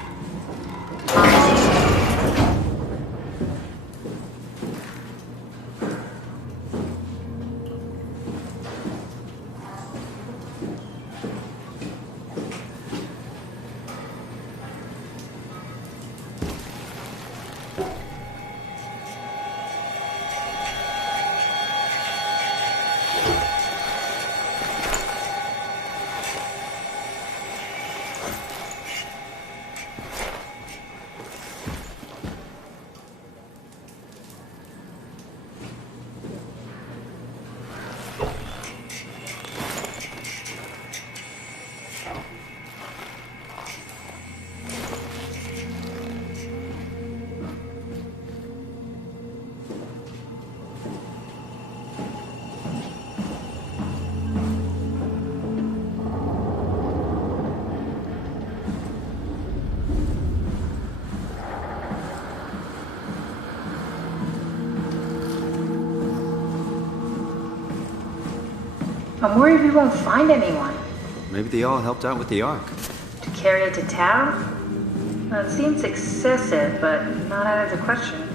I'm worried we won't find anyone. Maybe they all helped out with the Ark. To carry it to town? Well, it seems excessive, but not out of the question.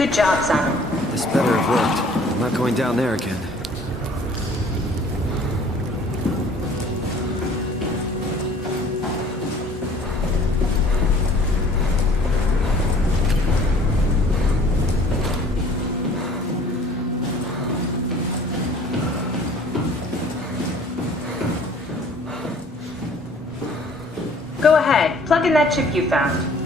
Good job, Simon. This better have worked. I'm not going down there again. Go ahead, plug in that chip you found.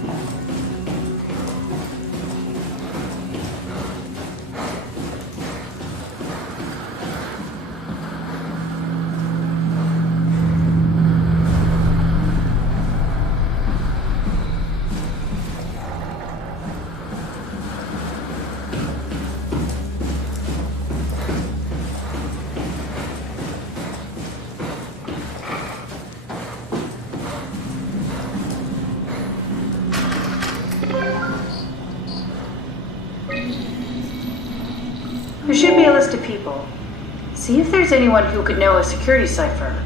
There should be a list of people. See if there's anyone who could know a security cipher.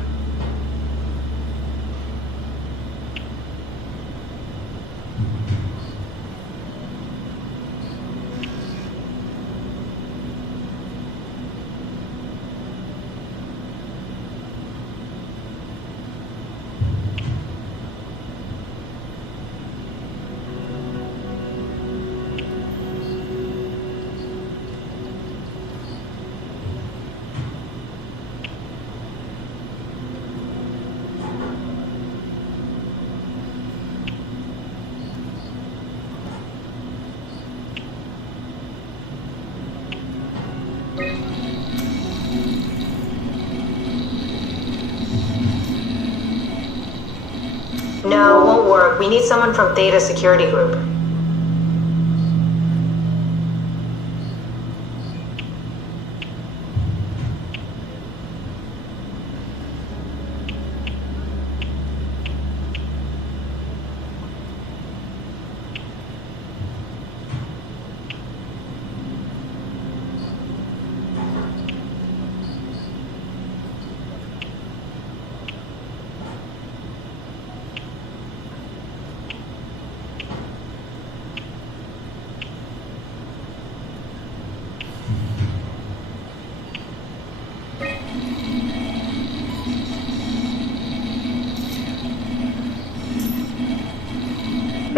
No, won't work. We need someone from Theta Security Group.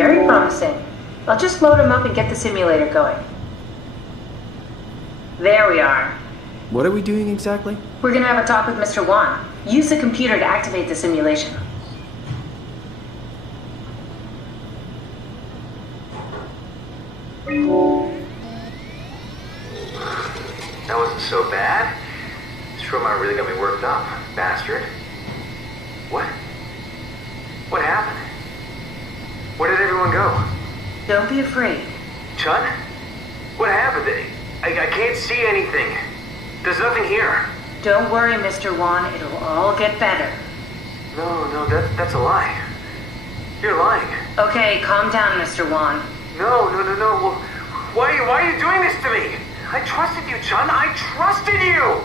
Very promising. I'll just load him up and get the simulator going. There we are. What are we doing exactly? We're gonna have a talk with Mr. Wan. Use the computer to activate the simulation. That wasn't so bad. This robot really got me worked up, bastard. What? What happened? Where did everyone go? Don't be afraid. Chun? What happened? I can't see anything. There's nothing here. Don't worry, Mr. Wan. It'll all get better. No, that's a lie. You're lying. Okay, calm down, Mr. Wan. No. Well, why are you doing this to me? I trusted you, Chun. I trusted you!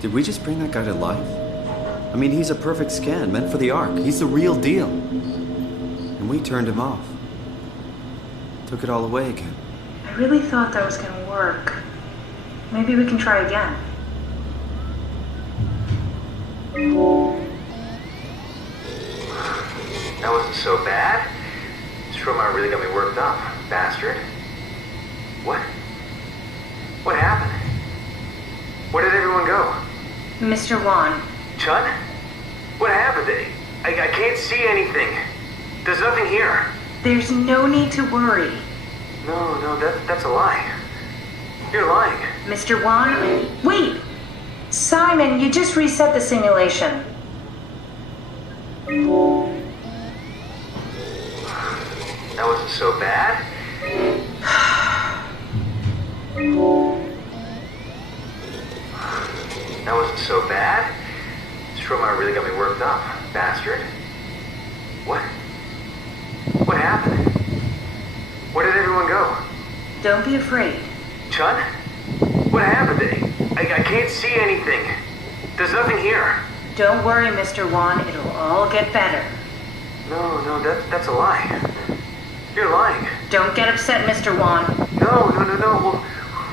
Did we just bring that guy to life? I mean, he's a perfect scan, meant for the Ark. He's the real deal. And we turned him off. Took it all away again. I really thought that was gonna work. Maybe we can try again. That wasn't so bad. Strohmeyer really got me worked up, bastard. What? What happened? Where did everyone go? Mr. Wan. Chun? What happened? I can't see anything. There's nothing here. There's no need to worry. No, that's a lie. You're lying. Mr. Wan? Wait! Simon, you just reset the simulation. That wasn't so bad. That wasn't so bad. Strohmeyer really got me worked up, bastard. What? What happened? Where did everyone go? Don't be afraid. Chun? What happened? I can't see anything. There's nothing here. Don't worry, Mr. Wan. It'll all get better. No, that's a lie. You're lying. Don't get upset, Mr. Wan. No.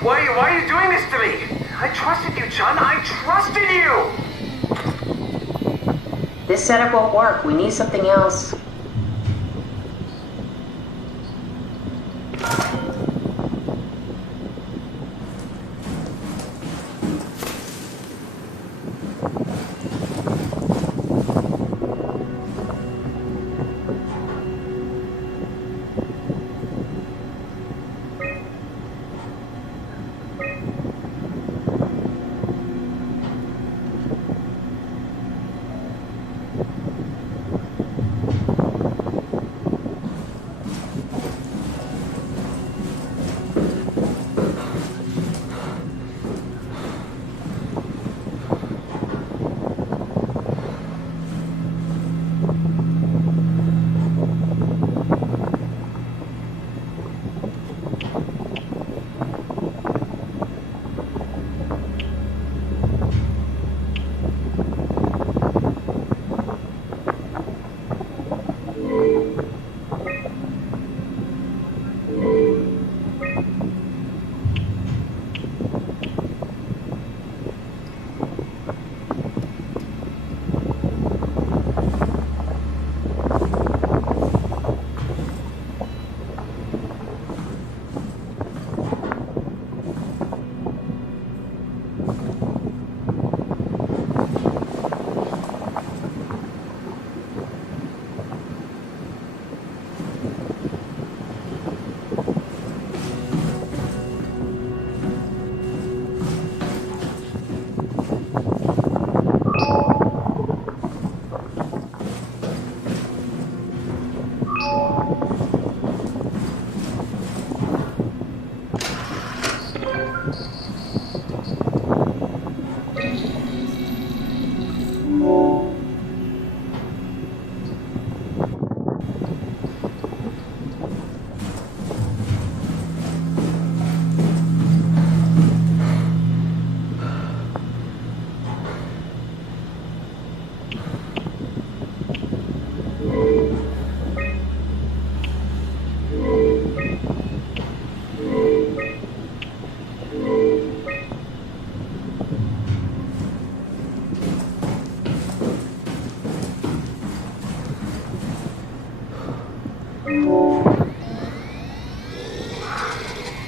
Well, why are you doing this to me? I trusted you, Chun. I trusted you! This setup won't work. We need something else.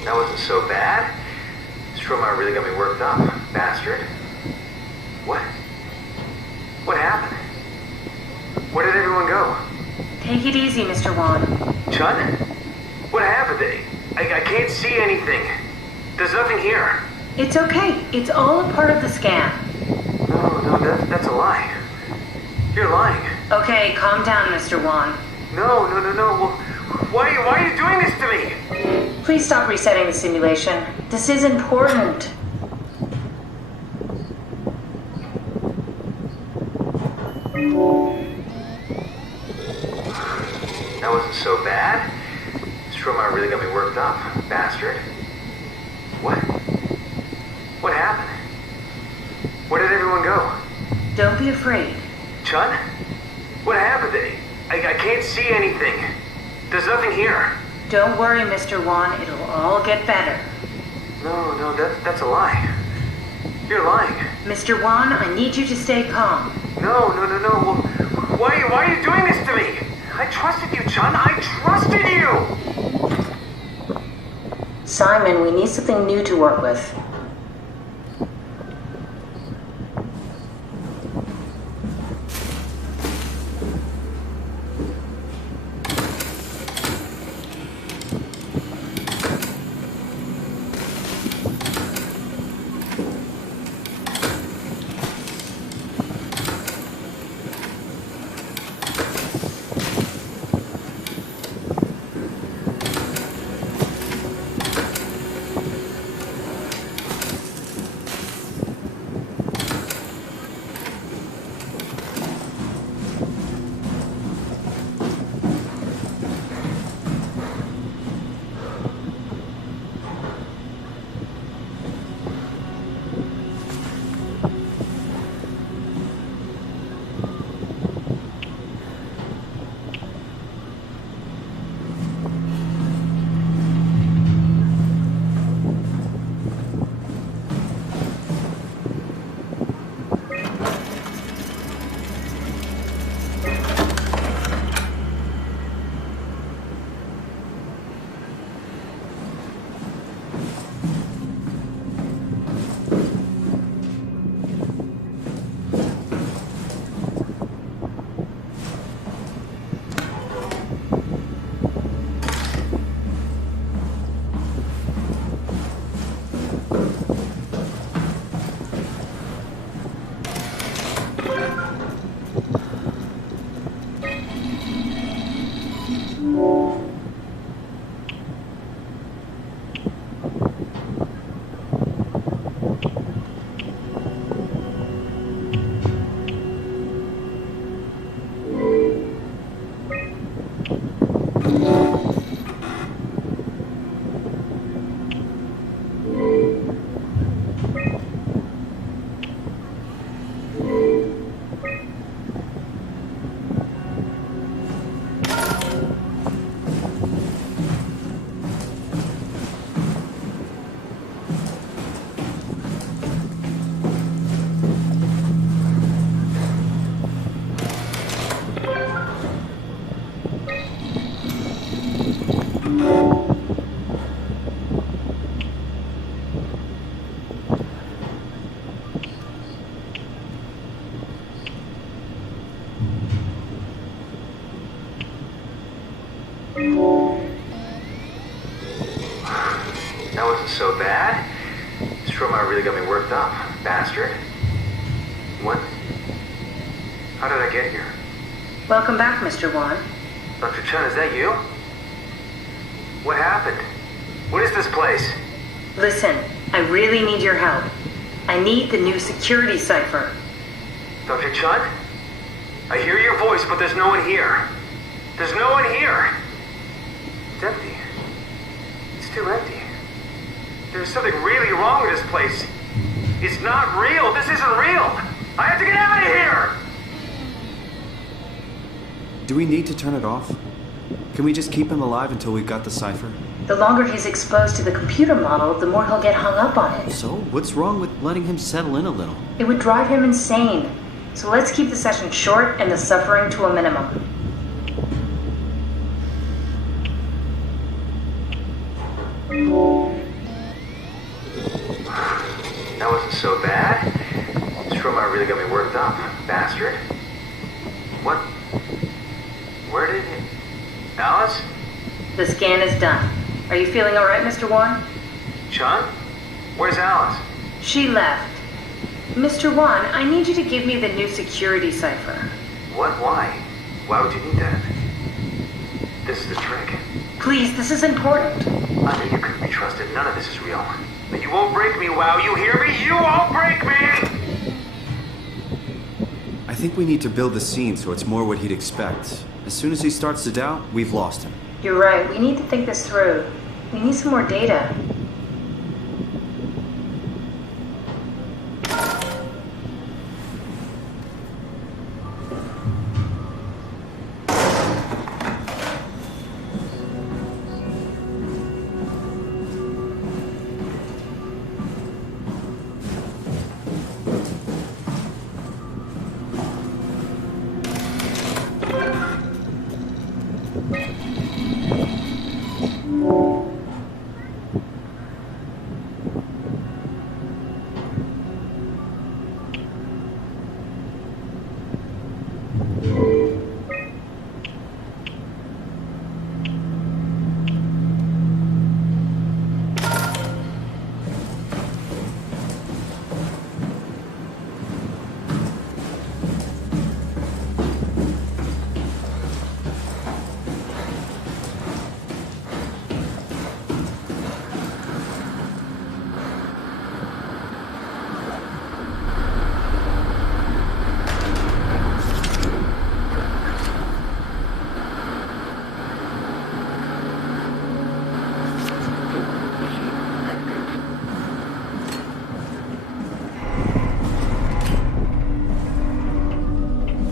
That wasn't so bad. Strohmeyer really got me worked up, bastard. What? What happened? Where did everyone go? Take it easy, Mr. Wan. Chun? What happened? I can't see anything. There's nothing here. It's okay. It's all a part of the scan. No, that's a lie. Okay, calm down, Mr. Wan. No. Well, why are you doing this to me? Please stop resetting the simulation. This is important. That wasn't so bad. Stromar really got me worked up, bastard. What happened? Where did everyone go? Don't be afraid. Chun? What happened? I can't see anything. There's nothing here. Don't worry, Mr. Wan. It'll all get better. No, that's a lie. You're lying. Mr. Wan, I need you to stay calm. No. Well, why are you doing this to me? I trusted you, Chun. I trusted you! Simon, we need something new to work with. That wasn't so bad. Stromar really got me worked up, bastard. What? How did I get here? Welcome back, Mr. Wan. Dr. Chun, is that you? What happened? What is this place? Listen, I really need your help. I need the new security cipher. Dr. Chun? I hear your voice, but there's no one here. There's no one here! It's empty. It's too empty. There's something really wrong with this place. It's not real. This isn't real. I have to get out of here! Do we need to turn it off? Can we just keep him alive until we've got the cipher? The longer he's exposed to the computer model, the more he'll get hung up on it. So, what's wrong with letting him settle in a little? It would drive him insane. So let's keep the session short and the suffering to a minimum. That wasn't so bad. Stromar really got me worked up, bastard. What? Where did it... Alice? The scan is done. Are you feeling alright, Mr. Wan? Chun? Where's Alice? She left. Mr. Wan, I need you to give me the new security cipher. What? Why? Why would you need that? This is the trick. Please, this is important. I knew you couldn't be trusted. None of this is real. But you won't break me, WoW. You hear me? You won't break me! I think we need to build the scene so it's more what he'd expect. As soon as he starts to doubt, we've lost him. You're right. We need to think this through. We need some more data.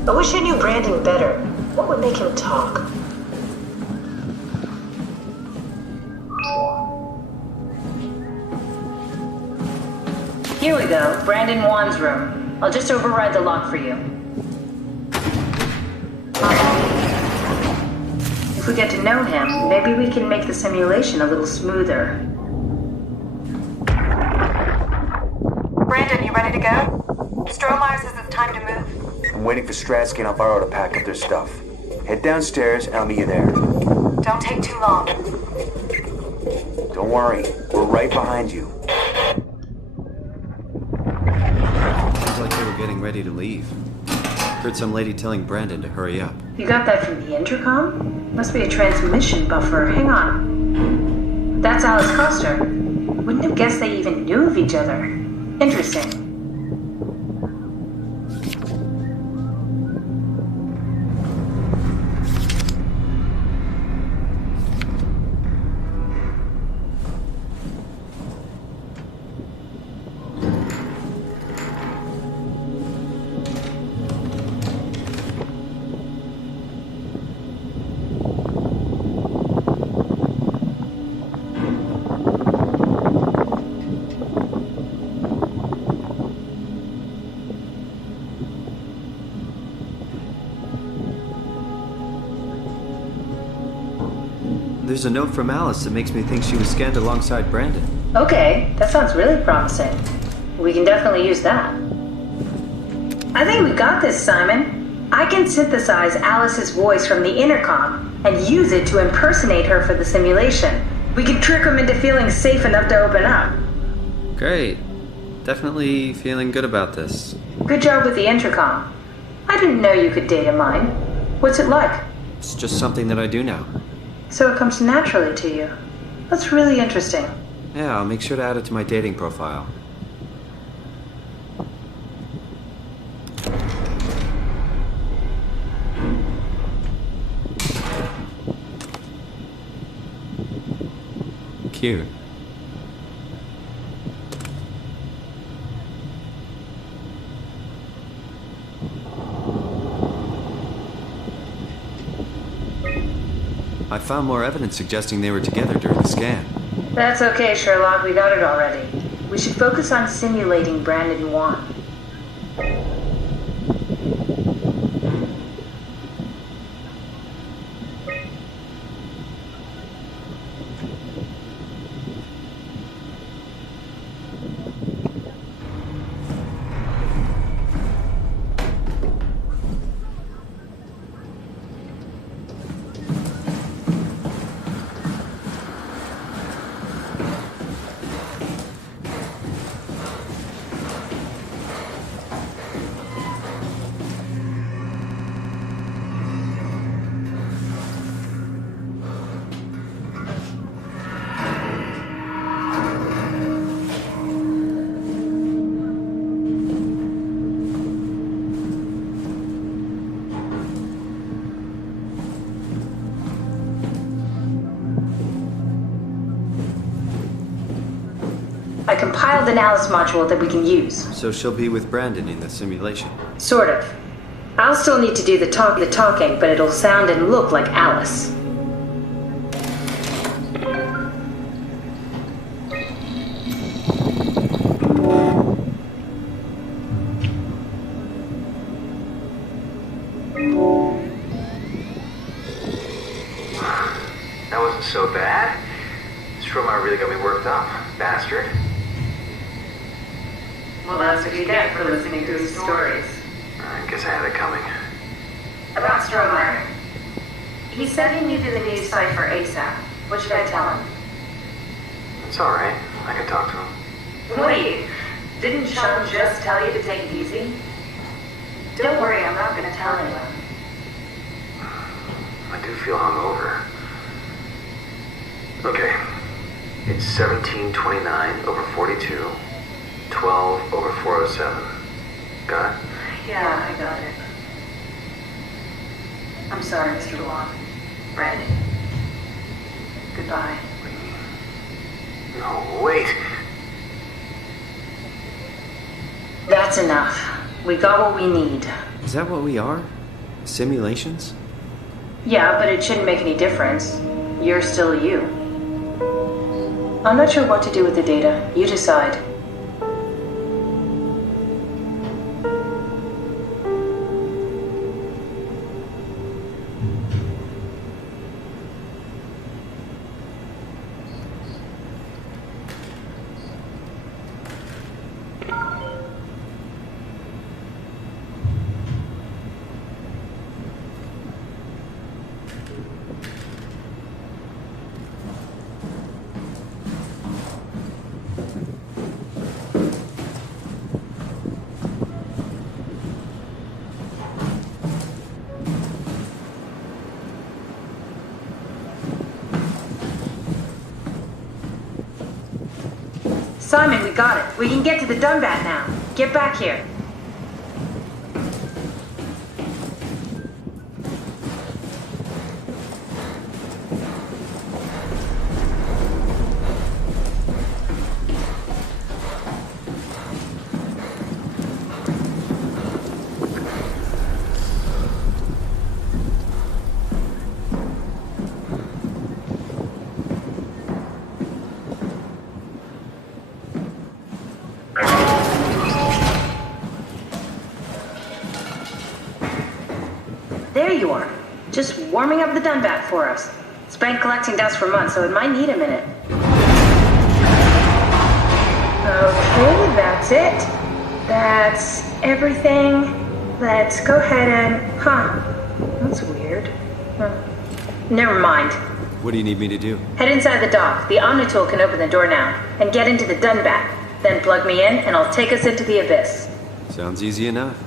I wish I knew Brandon better. What would make him talk? Here we go, Brandon Wan's room. I'll just override the lock for you. If we get to know him, maybe we can make the simulation a little smoother. Brandon, you ready to go? Strohmeyer says it's time to move. I'm waiting for Stratsky and Alvaro to pack up their stuff. Head downstairs and I'll meet you there. Don't take too long. Don't worry, we're right behind you. Seems like they were getting ready to leave. Heard some lady telling Brandon to hurry up. You got that from the intercom? Must be a transmission buffer. Hang on. That's Alice Coster. Wouldn't have guessed they even knew of each other. Interesting. There's a note from Alice that makes me think she was scanned alongside Brandon. Okay, that sounds really promising. We can definitely use that. I think we got this, Simon. I can synthesize Alice's voice from the intercom and use it to impersonate her for the simulation. We can trick them into feeling safe enough to open up. Great. Definitely feeling good about this. Good job with the intercom. I didn't know you could data mine. What's it like? It's just something that I do now. So it comes naturally to you. That's really interesting. Yeah, I'll make sure to add it to my dating profile. Cute. I found more evidence suggesting they were together during the scan. That's okay, Sherlock. We got it already. We should focus on simulating Brandon Wan. compiled an Alice module that we can use. So she'll be with Brandon in the simulation. Sort of. I'll still need to do the talking, but it'll sound and look like Alice. That wasn't so bad. Strohmeyer really got me worked up, bastard. Well, that's what you get for listening to his stories. I guess I had it coming. About Strohmeyer. He said he needed a new cipher ASAP. What should I tell him? It's alright. I can talk to him. Wait, didn't Sean just tell you to take it easy? Don't worry, I'm not going to tell anyone. I do feel hungover. Okay. It's 1729 over 42, 12 over 407. Got it? Yeah, I got it. I'm sorry, Mr. Long. Brandon. Goodbye. No, wait. That's enough. We got what we need. Is that what we are? Simulations? Yeah, but it shouldn't make any difference. You're still you. I'm not sure what to do with the data. You decide. Simon, we got it. We can get to the Dunbat now. Get back here. There you are. Just warming up the Dunbat for us. It's been collecting dust for months, so it might need a minute. Okay, that's it. That's everything. Let's go ahead and... Huh. That's weird. Never mind. What do you need me to do? Head inside the dock. The Omnitool can open the door now. And get into the Dunbat. Then plug me in, and I'll take us into the abyss. Sounds easy enough.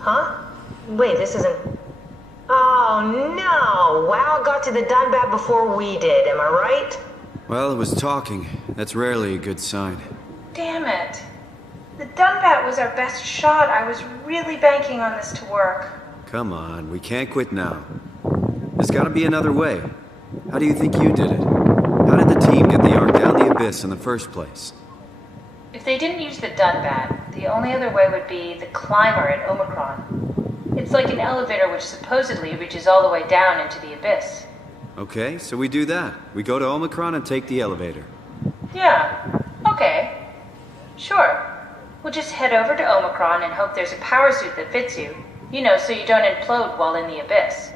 Huh? Wait, this isn't... Oh no! WoW got to the Dunbat before we did, am I right? Well, it was talking. That's rarely a good sign. Damn it. The Dunbat was our best shot. I was really banking on this to work. Come on, we can't quit now. There's gotta be another way. How do you think you did it? How did the team get the Ark down the abyss in the first place? If they didn't use the Dunbat, the only other way would be the climber at Omicron. It's like an elevator which supposedly reaches all the way down into the abyss. Okay, so we do that. We go to Omicron and take the elevator. Yeah, okay. Sure. We'll just head over to Omicron and hope there's a power suit that fits you. You know, so you don't implode while in the abyss.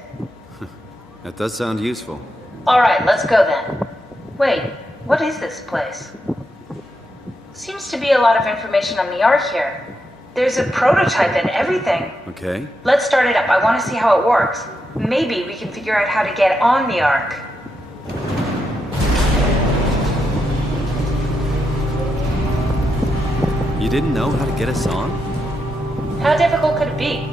That does sound useful. Alright, let's go then. Wait, what is this place? Seems to be a lot of information on the Ark here. There's a prototype and everything. Okay. Let's start it up. I want to see how it works. Maybe we can figure out how to get on the Ark. You didn't know how to get us on? How difficult could it be?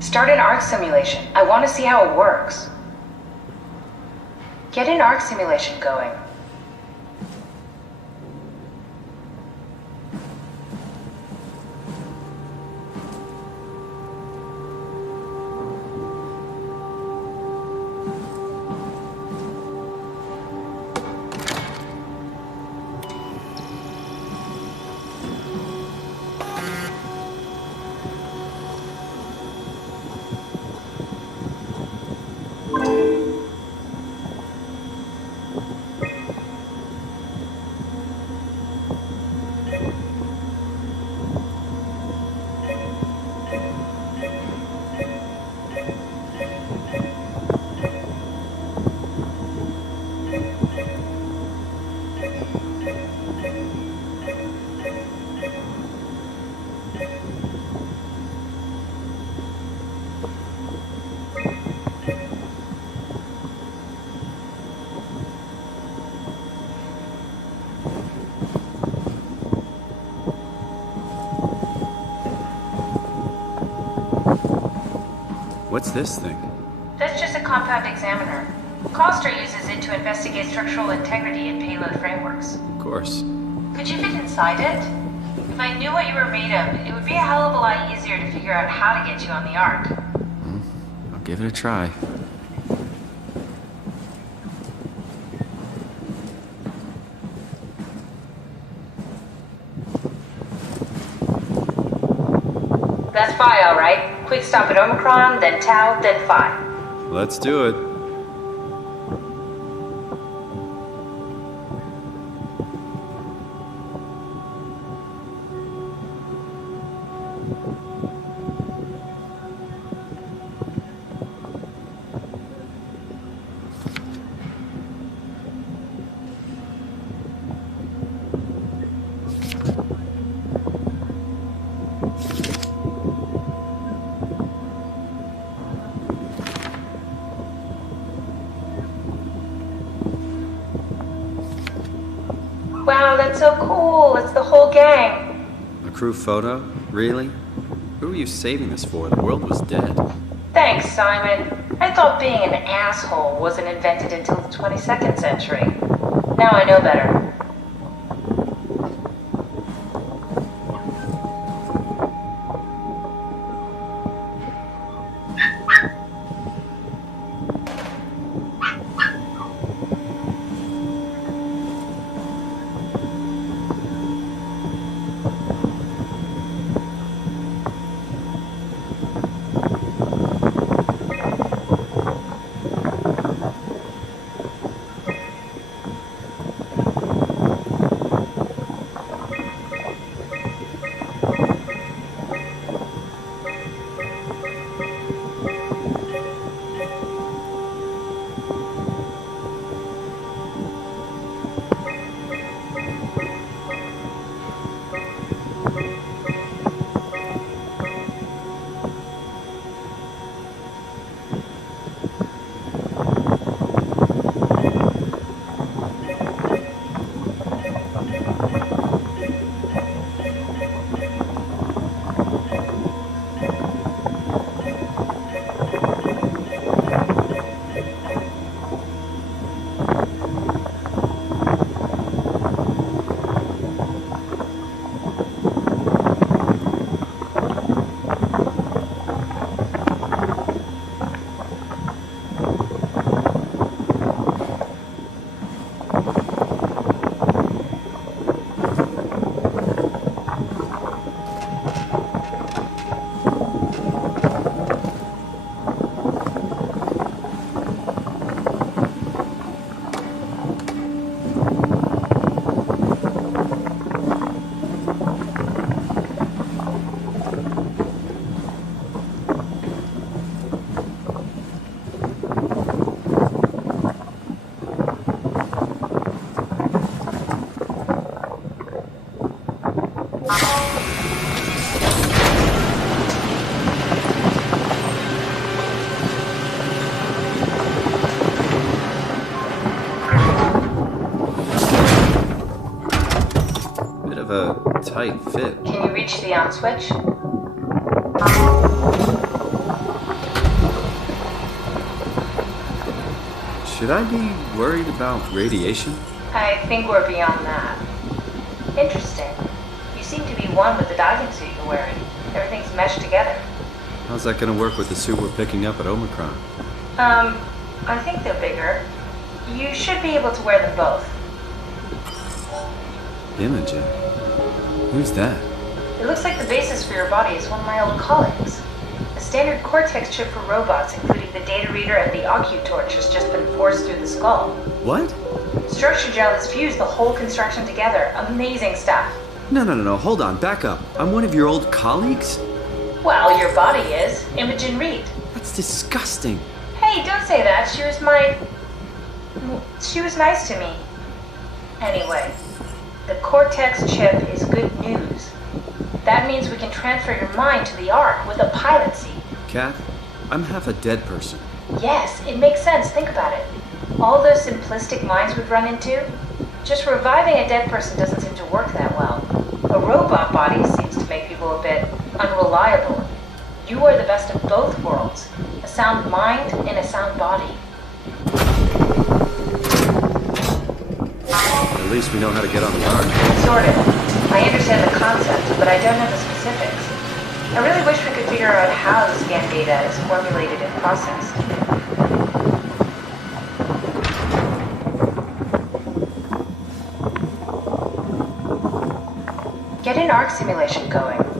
Start an Ark simulation. I want to see how it works. Get an Ark simulation going. What's this thing? That's just a compound examiner. Coster uses it to investigate structural integrity in payload frameworks. Of course. Could you fit inside it? If I knew what you were made of, it would be a hell of a lot easier to figure out how to get you on the Ark. I'll give it a try. That's Phi, all right. Quick stop at Omicron, then Tau, then Phi. Let's do it. Wow, that's so cool. It's the whole gang. A crew photo? Really? Who are you saving this for? The world was dead. Thanks, Simon. I thought being an asshole wasn't invented until the 22nd century. Now I know better. Tight fit. Can you reach the on switch? Should I be worried about radiation? I think we're beyond that. Interesting. You seem to be one with the diving suit you're wearing. Everything's meshed together. How's that gonna work with the suit we're picking up at Omicron? I think they're bigger. You should be able to wear them both. Imogen? Who's that? It looks like the basis for your body is one of my old colleagues. A standard Cortex chip for robots, including the data reader and the Ocu-torch, has just been forced through the skull. What? Structure gel has fused the whole construction together. Amazing stuff. No, hold on, back up. I'm one of your old colleagues? Well, your body is. Imogen Reed. That's disgusting. Hey, don't say that. She was nice to me. Anyway, the Cortex chip is good news. That means we can transfer your mind to the Ark with a pilot seat. Kat, I'm half a dead person. Yes, it makes sense. Think about it. All those simplistic minds we've run into, just reviving a dead person doesn't seem to work that well. A robot body seems to make people a bit unreliable. You are the best of both worlds. A sound mind in a sound body. At least we know how to get on the ark. Sort of. I understand the concept, but I don't know the specifics. I really wish we could figure out how the scan data is formulated and processed. Get an ARC simulation going.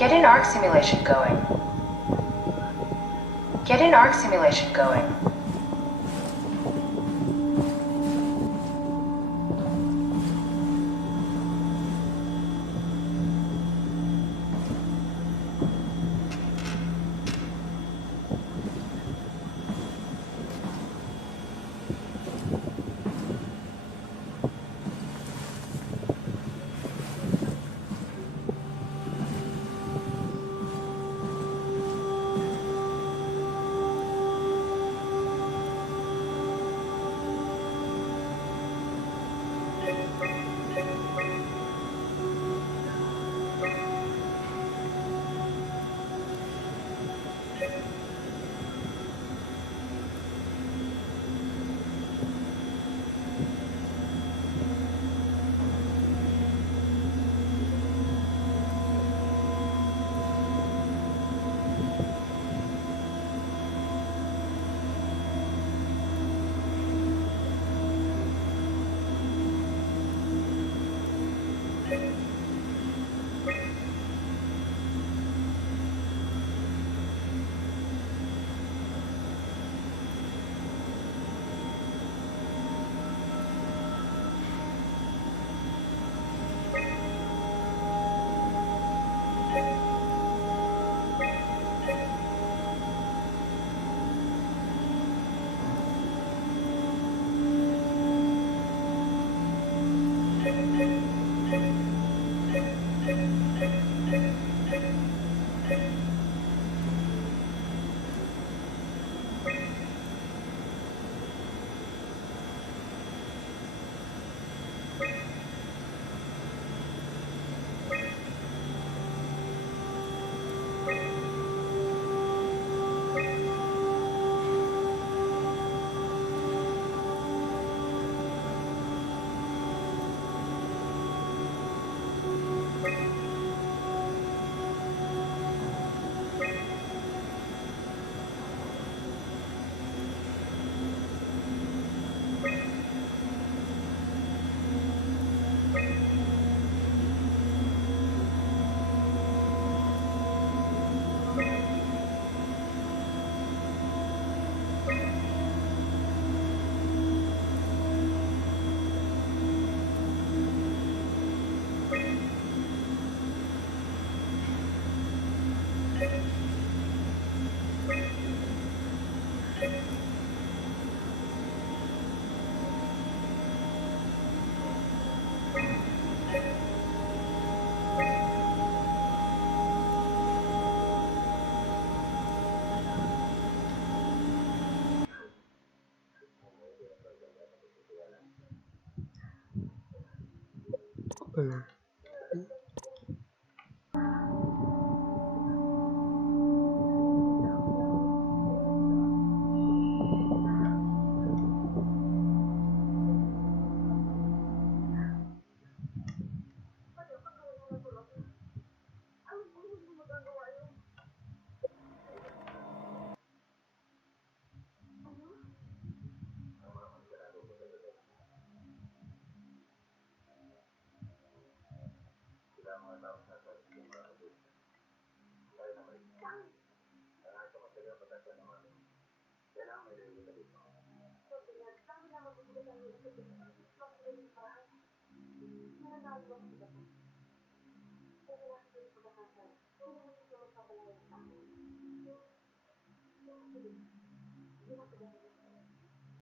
Get an arc simulation going. Get an arc simulation going.